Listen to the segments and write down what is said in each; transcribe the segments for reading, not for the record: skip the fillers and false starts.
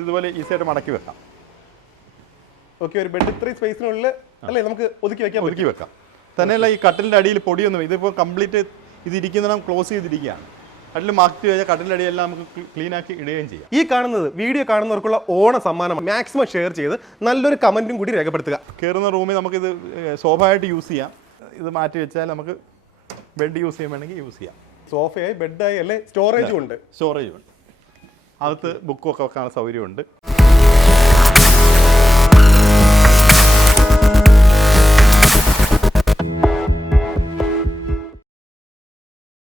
ഇതുപോലെ ഈസിയായിട്ട് മടക്കി വെക്കാം. ഓക്കെ, ഒരു ബെഡ് ഇത്രയും സ്പേസിനുള്ളിൽ അല്ലേ നമുക്ക് ഒതുക്കി വെക്കാം. തന്നെയല്ല ഈ കട്ടിലിൻ്റെ അടിയിൽ പൊടിയൊന്നും ഇതിപ്പോൾ കംപ്ലീറ്റ് ഇതിരിക്കുന്നിടം ക്ലോസ് ചെയ്തിരിക്കുകയാണ്. കട്ടിൽ മാറ്റി വെച്ചാൽ കട്ടിലിൻ്റെ അടിയെല്ലാം നമുക്ക് ക്ലീൻ ആക്കി ഇടുകയും ചെയ്യാം. ഈ കാണുന്നത് വീഡിയോ കാണുന്നവർക്കുള്ള ഓണ സമ്മാനം. മാക്സിമം ഷെയർ ചെയ്ത് നല്ലൊരു കമൻറ്റും കൂടി രേഖപ്പെടുത്തുക. കയറുന്ന റൂമിൽ നമുക്കിത് സോഫയായിട്ട് യൂസ് ചെയ്യാം. ഇത് മാറ്റി വെച്ചാൽ നമുക്ക് ബെഡ് യൂസ് ചെയ്യാൻ വേണമെങ്കിൽ യൂസ് ചെയ്യാം. സോഫയായി ബെഡായി അല്ലേ, സ്റ്റോറേജും ഉണ്ട്. അകത്ത് ബുക്കൊക്കെ വെക്കാൻ സൗകര്യമുണ്ട്.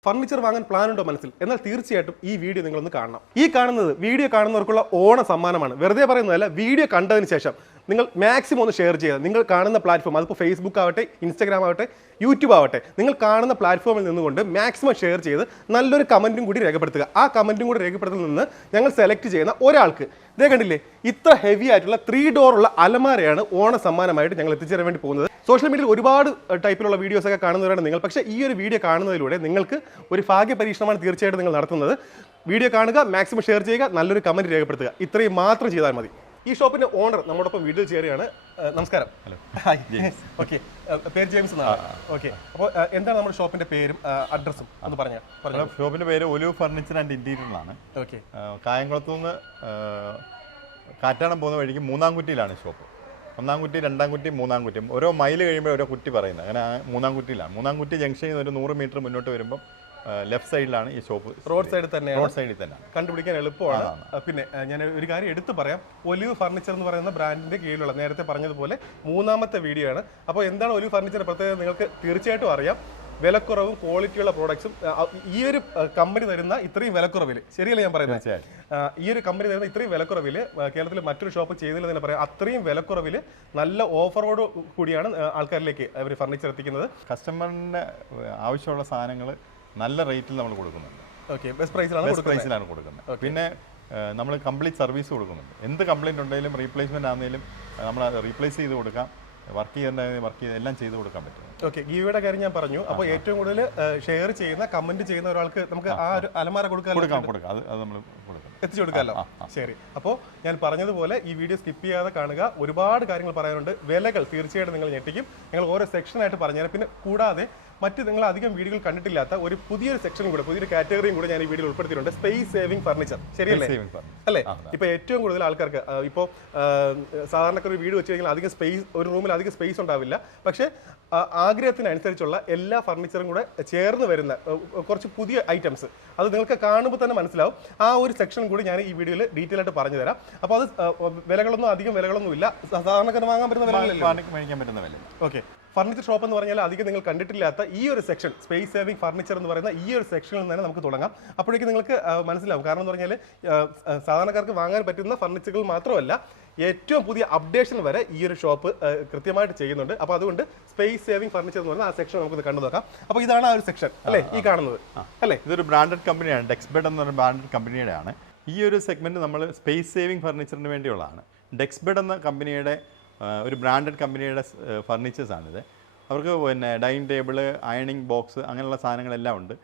ഫർണിച്ചർ വാങ്ങാൻ പ്ലാൻ ഉണ്ടോ മനസ്സിൽ? എന്നാൽ തീർച്ചയായിട്ടും ഈ വീഡിയോ നിങ്ങളൊന്ന് കാണണം. ഈ കാണുന്നത് വീഡിയോ കാണുന്നവർക്കുള്ള ഓണ സമ്മാനമാണ്. വെറുതെ പറയുന്നതല്ല, വീഡിയോ കണ്ടതിന് ശേഷം നിങ്ങൾ മാക്സിമം ഒന്ന് ഷെയർ ചെയ്യുക. നിങ്ങൾ കാണുന്ന പ്ലാറ്റ്ഫോം, അതിപ്പോൾ ഫേസ്ബുക്ക് ആവട്ടെ, ഇൻസ്റ്റാഗ്രാം ആവട്ടെ, യൂട്യൂബ് ആവട്ടെ, നിങ്ങൾ കാണുന്ന പ്ലാറ്റ്ഫോമിൽ നിന്നുകൊണ്ട് മാക്സിമം ഷെയർ ചെയ്ത് നല്ലൊരു കമൻറ്റും കൂടി രേഖപ്പെടുത്തുക. ആ കമൻറ്റും കൂടി രേഖപ്പെടുത്തുന്നതിൽ നിന്ന് ഞങ്ങൾ സെലക്ട് ചെയ്യുന്ന ഒരാൾക്ക്, ഇതേ കണ്ടില്ലേ, ഇത്ര ഹെവി ആയിട്ടുള്ള 3 ഡോറുള്ള അലമാരയാണ് ഓണ സമ്മാനമായിട്ട് ഞങ്ങൾ എത്തിച്ചേരാൻ വേണ്ടി പോകുന്നത്. സോഷ്യൽ മീഡിയയിൽ ഒരുപാട് ടൈപ്പിലുള്ള വീഡിയോസൊക്കെ കാണുന്നവരാണ് നിങ്ങൾ. പക്ഷേ ഈ ഒരു വീഡിയോ കാണുന്നതിലൂടെ നിങ്ങൾക്ക് ഒരു ഭാഗ്യ പരീക്ഷണമാണ് തീർച്ചയായിട്ടും നിങ്ങൾ നടത്തുന്നത്. വീഡിയോ കാണുക, മാക്സിമം ഷെയർ ചെയ്യുക, നല്ലൊരു കമൻറ്റ് രേഖപ്പെടുത്തുക. ഇത്രയും മാത്രം ചെയ്താൽ മതി. ഈ ഷോപ്പിന്റെ ഓണർ നമ്മോടൊപ്പം വീഡിയോ ചേരുകയാണ്. നമസ്കാരം. ഓക്കെ, പേര് ജെയിംസ് എന്നാണ്. ഓക്കെ, അപ്പോൾ എന്താണ് നമ്മുടെ ഷോപ്പിന്റെ പേരും അഡ്രസ്സും ഒന്ന് പറഞ്ഞാൽ? ഷോപ്പിന്റെ പേര് ഒലിവ് ഫർണിച്ചർ ആൻഡ് ഇന്റീരിയറിലാണ്. ഓക്കെ, കായംകുളത്തു നിന്ന് കാറ്റാടം പോകുന്ന വഴിക്ക് മൂന്നാംകുറ്റിയിലാണ് ഷോപ്പ്. ഒന്നാംകുറ്റി, രണ്ടാംകുറ്റി, മൂന്നാംകുറ്റി, ഓരോ മൈൽ കഴിയുമ്പോൾ ഓരോ കുറ്റി പറയുന്നത്. അങ്ങനെ മൂന്നാംകുറ്റിയിലാണ്. മൂന്നാംകുറ്റി ജംഗ്ഷനിൽ നിന്ന് ഒരു 100 മീറ്റർ മുന്നോട്ട് വരുമ്പോൾ ലെഫ്റ്റ് സൈഡിലാണ് ഈ ഷോപ്പ്. റോഡ് സൈഡിൽ തന്നെ. റോഡ് സൈഡിൽ തന്നെ കണ്ടുപിടിക്കാൻ എളുപ്പമാണ്. പിന്നെ ഞാൻ ഒരു കാര്യം എടുത്തു പറയാം. ഒലിവ് ഫർണിച്ചർ എന്ന് പറയുന്ന ബ്രാൻഡിന്റെ കീഴിലുള്ള, നേരത്തെ പറഞ്ഞതുപോലെ, 3ാമത്തെ വീഡിയോ ആണ്. അപ്പോൾ എന്താണ് ഒലിവ് ഫർണിച്ചറിന്റെ പ്രത്യേകത നിങ്ങൾക്ക് തീർച്ചയായിട്ടും അറിയാം. വിലക്കുറവും ക്വാളിറ്റിയുള്ള പ്രോഡക്ട്സും ഈ ഒരു കമ്പനി തരുന്ന ഇത്രയും വിലക്കുറവിൽ, ശരിയല്ല ഞാൻ പറയുന്നത്? ഈ ഒരു കമ്പനി തരുന്ന ഇത്രയും വിലക്കുറവിൽ കേരളത്തിൽ മറ്റൊരു ഷോപ്പ് ചെയ്തില്ല തന്നെ പറയാം. അത്രയും വിലക്കുറവിൽ നല്ല ഓഫറോട് കൂടിയാണ് ആൾക്കാരിലേക്ക് അവർ ഫർണിച്ചർ എത്തിക്കുന്നത്. കസ്റ്റമറിന് ആവശ്യമുള്ള സാധനങ്ങൾ നല്ല റേറ്റിൽ നമ്മൾ കൊടുക്കുന്നുണ്ട്. ഓക്കെ, ബെസ്റ്റ് പ്രൈസിലാണ് കൊടുക്കുന്നത്. പിന്നെ നമ്മൾ കംപ്ലീറ്റ് സർവീസ് കൊടുക്കുന്നുണ്ട്. എന്ത് കംപ്ലയിൻറ്റ് ഉണ്ടെങ്കിലും റീപ്ലേസ്മെൻറ്റ് ആണെങ്കിലും നമ്മൾ റീപ്ലേസ് ചെയ്ത് കൊടുക്കാം. വർക്ക് ചെയ്ത് എല്ലാം ചെയ്ത് കൊടുക്കാൻ പറ്റും. ഓക്കെ, ഗീവയുടെ കാര്യം ഞാൻ പറഞ്ഞു. അപ്പോൾ ഏറ്റവും കൂടുതൽ ഷെയർ ചെയ്യുന്ന, കമന്റ് ചെയ്യുന്ന ഒരാൾക്ക് നമുക്ക് ആ ഒരു അലമാര കൊടുക്കാം. അത് നമ്മൾ എത്തിച്ചു കൊടുക്കാമല്ലോ. ശരി, അപ്പോൾ ഞാൻ പറഞ്ഞതുപോലെ ഈ വീഡിയോ സ്കിപ്പ് ചെയ്യാതെ കാണുക. ഒരുപാട് കാര്യങ്ങൾ പറയാനുണ്ട്. വിലകൾ തീർച്ചയായിട്ടും നിങ്ങൾ ഞെട്ടിക്കും. ഞങ്ങൾ ഓരോ സെക്ഷനായിട്ട് പറഞ്ഞുതരാം. പിന്നെ കൂടാതെ മറ്റ് നിങ്ങൾ അധികം വീഡിയോകൾ കണ്ടിട്ടില്ലാത്ത ഒരു പുതിയൊരു സെക്ഷനും കൂടെ, പുതിയൊരു കാറ്റഗറിയും കൂടെ ഞാൻ ഈ വീഡിയോയിൽ ഉൾപ്പെടുത്തിയിട്ടുണ്ട്. Space saving furniture. ശരിയല്ലേ? അല്ലേ? ഇപ്പൊ ഏറ്റവും കൂടുതൽ ആൾക്കാർക്ക് ഇപ്പോൾ സാധാരണക്കാർ ഒരു വീട് വെച്ച് കഴിഞ്ഞാൽ അധികം സ്പേസ്, ഒരു റൂമിൽ അധികം സ്പേസ് ഉണ്ടാവില്ല. പക്ഷേ ആഗ്രഹത്തിനനുസരിച്ചുള്ള എല്ലാ ഫർണിച്ചറും കൂടെ ചേർന്ന് വരുന്ന കുറച്ച് പുതിയ ഐറ്റംസ്, അത് നിങ്ങൾക്ക് കാണുമ്പോൾ തന്നെ മനസ്സിലാവും. ആ ഒരു സെക്ഷൻ കൂടി ഞാൻ ഈ വീഡിയോയിൽ ഡീറ്റെയിൽ ആയിട്ട് പറഞ്ഞു തരാം. അപ്പോൾ അത് അധികം വിലകളൊന്നും ഇല്ല. സാധാരണക്കാർ വാങ്ങാൻ പറ്റുന്ന വില. ഓക്കെ, ഫർണിച്ചർ ഷോപ്പ് എന്ന് പറഞ്ഞാൽ അധികം നിങ്ങൾ കണ്ടിട്ടില്ലാത്ത ഈ ഒരു സെക്ഷൻ, സ്പേസ് സേവിംഗ് ഫർണിച്ചർ എന്ന് പറയുന്ന ഈ ഒരു സെക്ഷനിൽ തന്നെ നമുക്ക് തുടങ്ങാം. അപ്പോഴേക്കും നിങ്ങൾക്ക് മനസ്സിലാവും. കാരണം എന്ന് പറഞ്ഞാൽ സാധാരണക്കാർക്ക് വാങ്ങാൻ പറ്റുന്ന ഫർണിച്ചറുകൾ മാത്രമല്ല, ഏറ്റവും പുതിയ അപ്ഡേഷൻ വരെ ഈ ഒരു ഷോപ്പ് കൃത്യമായിട്ട് ചെയ്യുന്നുണ്ട്. അപ്പോൾ അതുകൊണ്ട് സ്പേസ് സേവിംഗ് ഫർണിച്ചർ എന്ന് പറയുന്ന ആ സെക്ഷൻ നമുക്ക് കണ്ടു നോക്കാം. അപ്പോൾ ഇതാണ് ആ ഒരു സെക്ഷൻ അല്ലേ, ഈ കാണുന്നത് അല്ലേ? ഇതൊരു ബ്രാൻഡഡ് കമ്പനിയാണ്. ഡെക്സ്ബെഡ് എന്ന് പറയുന്ന ബ്രാൻഡഡ് കമ്പനിയുടെ ആണ്. ഈ ഒരു സെഗ്മെന്റ് നമ്മൾ സ്പേസ് സേവിംഗ് ഫർണിച്ചറിന് വേണ്ടിയുള്ളതാണ്. ഡെക്സ്ബെഡ് എന്ന കമ്പനിയുടെ ഒരു ബ്രാൻഡഡ് കമ്പനിയുടെ ഫർണിച്ചേഴ്സാണിത്. അവർക്ക് പിന്നെ ഡൈനിങ് ടേബിള്, അയണിങ് ബോക്സ്, അങ്ങനെയുള്ള സാധനങ്ങളെല്ലാം ഉണ്ട്.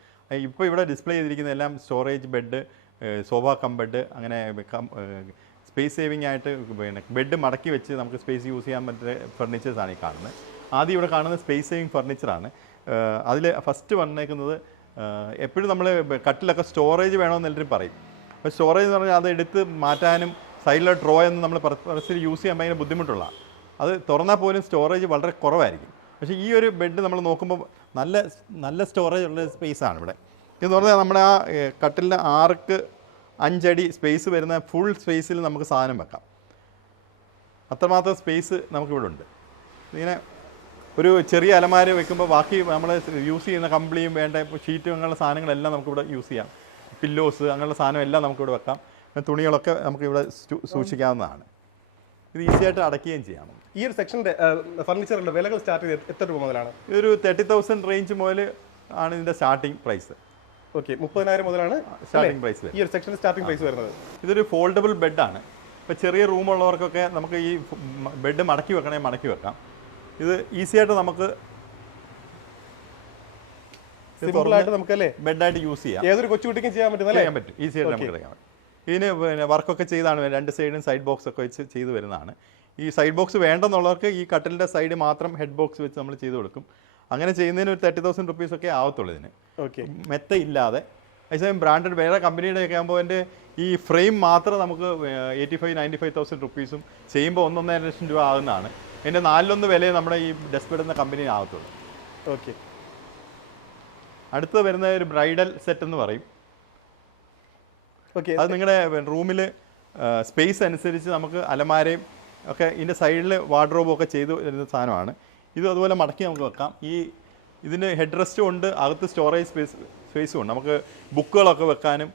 ഇപ്പോൾ ഇവിടെ ഡിസ്പ്ലേ ചെയ്തിരിക്കുന്ന എല്ലാം storage bed, sofa cum bed, അങ്ങനെ സ്പേസ് സേവിംഗ് ആയിട്ട് പിന്നെ ബെഡ് മടക്കി വെച്ച് നമുക്ക് സ്പേസ് യൂസ് ചെയ്യാൻ പറ്റുന്ന ഫർണിച്ചേഴ്സാണ് ഈ കാണുന്നത്. ആദ്യം ഇവിടെ കാണുന്നത് സ്പേസ് സേവിംഗ് ഫർണിച്ചറാണ്. അതിൽ ഫസ്റ്റ് വന്നേക്കുന്നത്, എപ്പോഴും നമ്മൾ കട്ടിലൊക്കെ സ്റ്റോറേജ് വേണമെന്ന് എല്ലാവരും പറയും. അപ്പോൾ സ്റ്റോറേജ് എന്ന് പറഞ്ഞാൽ അത് എടുത്ത് മാറ്റാനും സൈഡിലെ ഡ്രോയൊന്നും നമ്മൾ പരസ്പരം യൂസ് ചെയ്യാൻ ഭയങ്കര ബുദ്ധിമുട്ടുള്ള, അത് തുറന്നാൽ പോലും സ്റ്റോറേജ് വളരെ കുറവായിരിക്കും. പക്ഷേ ഈ ഒരു ബെഡ് നമ്മൾ നോക്കുമ്പോൾ നല്ല സ്റ്റോറേജ് ഉള്ള സ്പേസാണ് ഇവിടെ. എന്ന് പറഞ്ഞാൽ നമ്മുടെ ആ കട്ടിലിൻ്റെ 6 അടി സ്പേസ് വരുന്ന ഫുൾ സ്പേസിൽ നമുക്ക് സാധനം വെക്കാം. അത്രമാത്രം സ്പേസ് നമുക്കിവിടെ ഉണ്ട്. ഇങ്ങനെ ഒരു ചെറിയ അലമാര വെക്കുമ്പോൾ ബാക്കി നമ്മൾ യൂസ് ചെയ്യുന്ന കമ്പിളിയും വേണ്ട ഷീറ്റും അങ്ങനെയുള്ള സാധനങ്ങളെല്ലാം നമുക്കിവിടെ യൂസ് ചെയ്യാം. പില്ലോസ് അങ്ങനെയുള്ള സാധനം എല്ലാം നമുക്കിവിടെ വെക്കാം. തുണികളൊക്കെ നമുക്കിവിടെ സൂക്ഷിക്കാവുന്നതാണ്. ഇത് ഈസി ആയിട്ട് അടയ്ക്കുകയും ചെയ്യാം. ഈ ഒരു സെക്ഷൻ്റെ ഫർണിച്ചറിൻ്റെ വിലകൾ സ്റ്റാർട്ട് ചെയ്ത് എത്ര രൂപ മുതലാണ്? ഇതൊരു 30,000 റേഞ്ച് മുതൽ ആണ് ഇതിൻ്റെ സ്റ്റാർട്ടിംഗ് പ്രൈസ്. ഓക്കെ, 30,000 മുതലാണ് സ്റ്റാർട്ടിംഗ് പ്രൈസ്. ഈ ഒരു സെക്ഷൻ്റെ സ്റ്റാർട്ടിംഗ് പ്രൈസ് വരുന്നത്. ഇതൊരു ഫോൾഡബിൾ ബെഡാണ്. ഇപ്പോൾ ചെറിയ റൂമുള്ളവർക്കൊക്കെ നമുക്ക് ഈ ബെഡ് മടക്കി വെക്കണമെങ്കിൽ മടക്കി വെക്കാം. ഇത് ഈസി ആയിട്ട് നമുക്ക് സിമ്പിളായിട്ട് നമുക്കല്ലേ ബെഡായിട്ട് യൂസ് ചെയ്യാം. ഏതൊരു കൊച്ചുകുട്ടിക്കും ചെയ്യാൻ പറ്റും. ഈസി ആയിട്ട് നമുക്ക് എടുക്കാൻ പറ്റും. ഇതിന് പിന്നെ വർക്കൊക്കെ ചെയ്താണ് 2 സൈഡും സൈഡ് ബോക്സ് ഒക്കെ വെച്ച് ചെയ്ത് വരുന്നതാണ്. ഈ സൈഡ് ബോക്സ് വേണ്ടെന്നുള്ളവർക്ക് ഈ കട്ടിലിൻ്റെ സൈഡ് മാത്രം ഹെഡ് ബോക്സ് വെച്ച് നമ്മൾ ചെയ്ത് കൊടുക്കും. അങ്ങനെ ചെയ്യുന്നതിന് ഒരു 30,000 റുപ്പീസൊക്കെ ആവത്തുള്ളൂ ഇതിന്. ഓക്കെ, മെത്ത ഇല്ലാതെ. അതേസമയം ബ്രാൻഡഡ് വേറെ കമ്പനിയുടെയൊക്കെ ആകുമ്പോൾ എൻ്റെ ഈ ഫ്രെയിം മാത്രം നമുക്ക് 85,000-95,000 റുപ്പീസും ചെയ്യുമ്പോൾ 1-1.5 ലക്ഷം രൂപ ആകുന്നതാണ്. എൻ്റെ 4-1 വിലയെ നമ്മുടെ ഈ ഡെസ്ക് ബെഡ് എന്ന കമ്പനി ആകത്തുള്ളൂ. ഓക്കെ, അടുത്ത് വരുന്ന ഒരു ബ്രൈഡൽ സെറ്റ് എന്ന് പറയും. ഓക്കെ, അത് നിങ്ങളുടെ റൂമിൽ സ്പേസ് അനുസരിച്ച് നമുക്ക് അലമാരയും ഒക്കെ ഇതിൻ്റെ സൈഡിൽ വാർഡ്രോബും ഒക്കെ ചെയ്ത് വരുന്ന സാധനമാണ്. ഇത് അതുപോലെ മടക്കി നമുക്ക് വെക്കാം. ഇതിന് ഹെഡ് റെസ്റ്റും ഉണ്ട്, അകത്ത് സ്റ്റോറേജ് സ്പേസും ഉണ്ട്. നമുക്ക് ബുക്കുകളൊക്കെ വെക്കാനും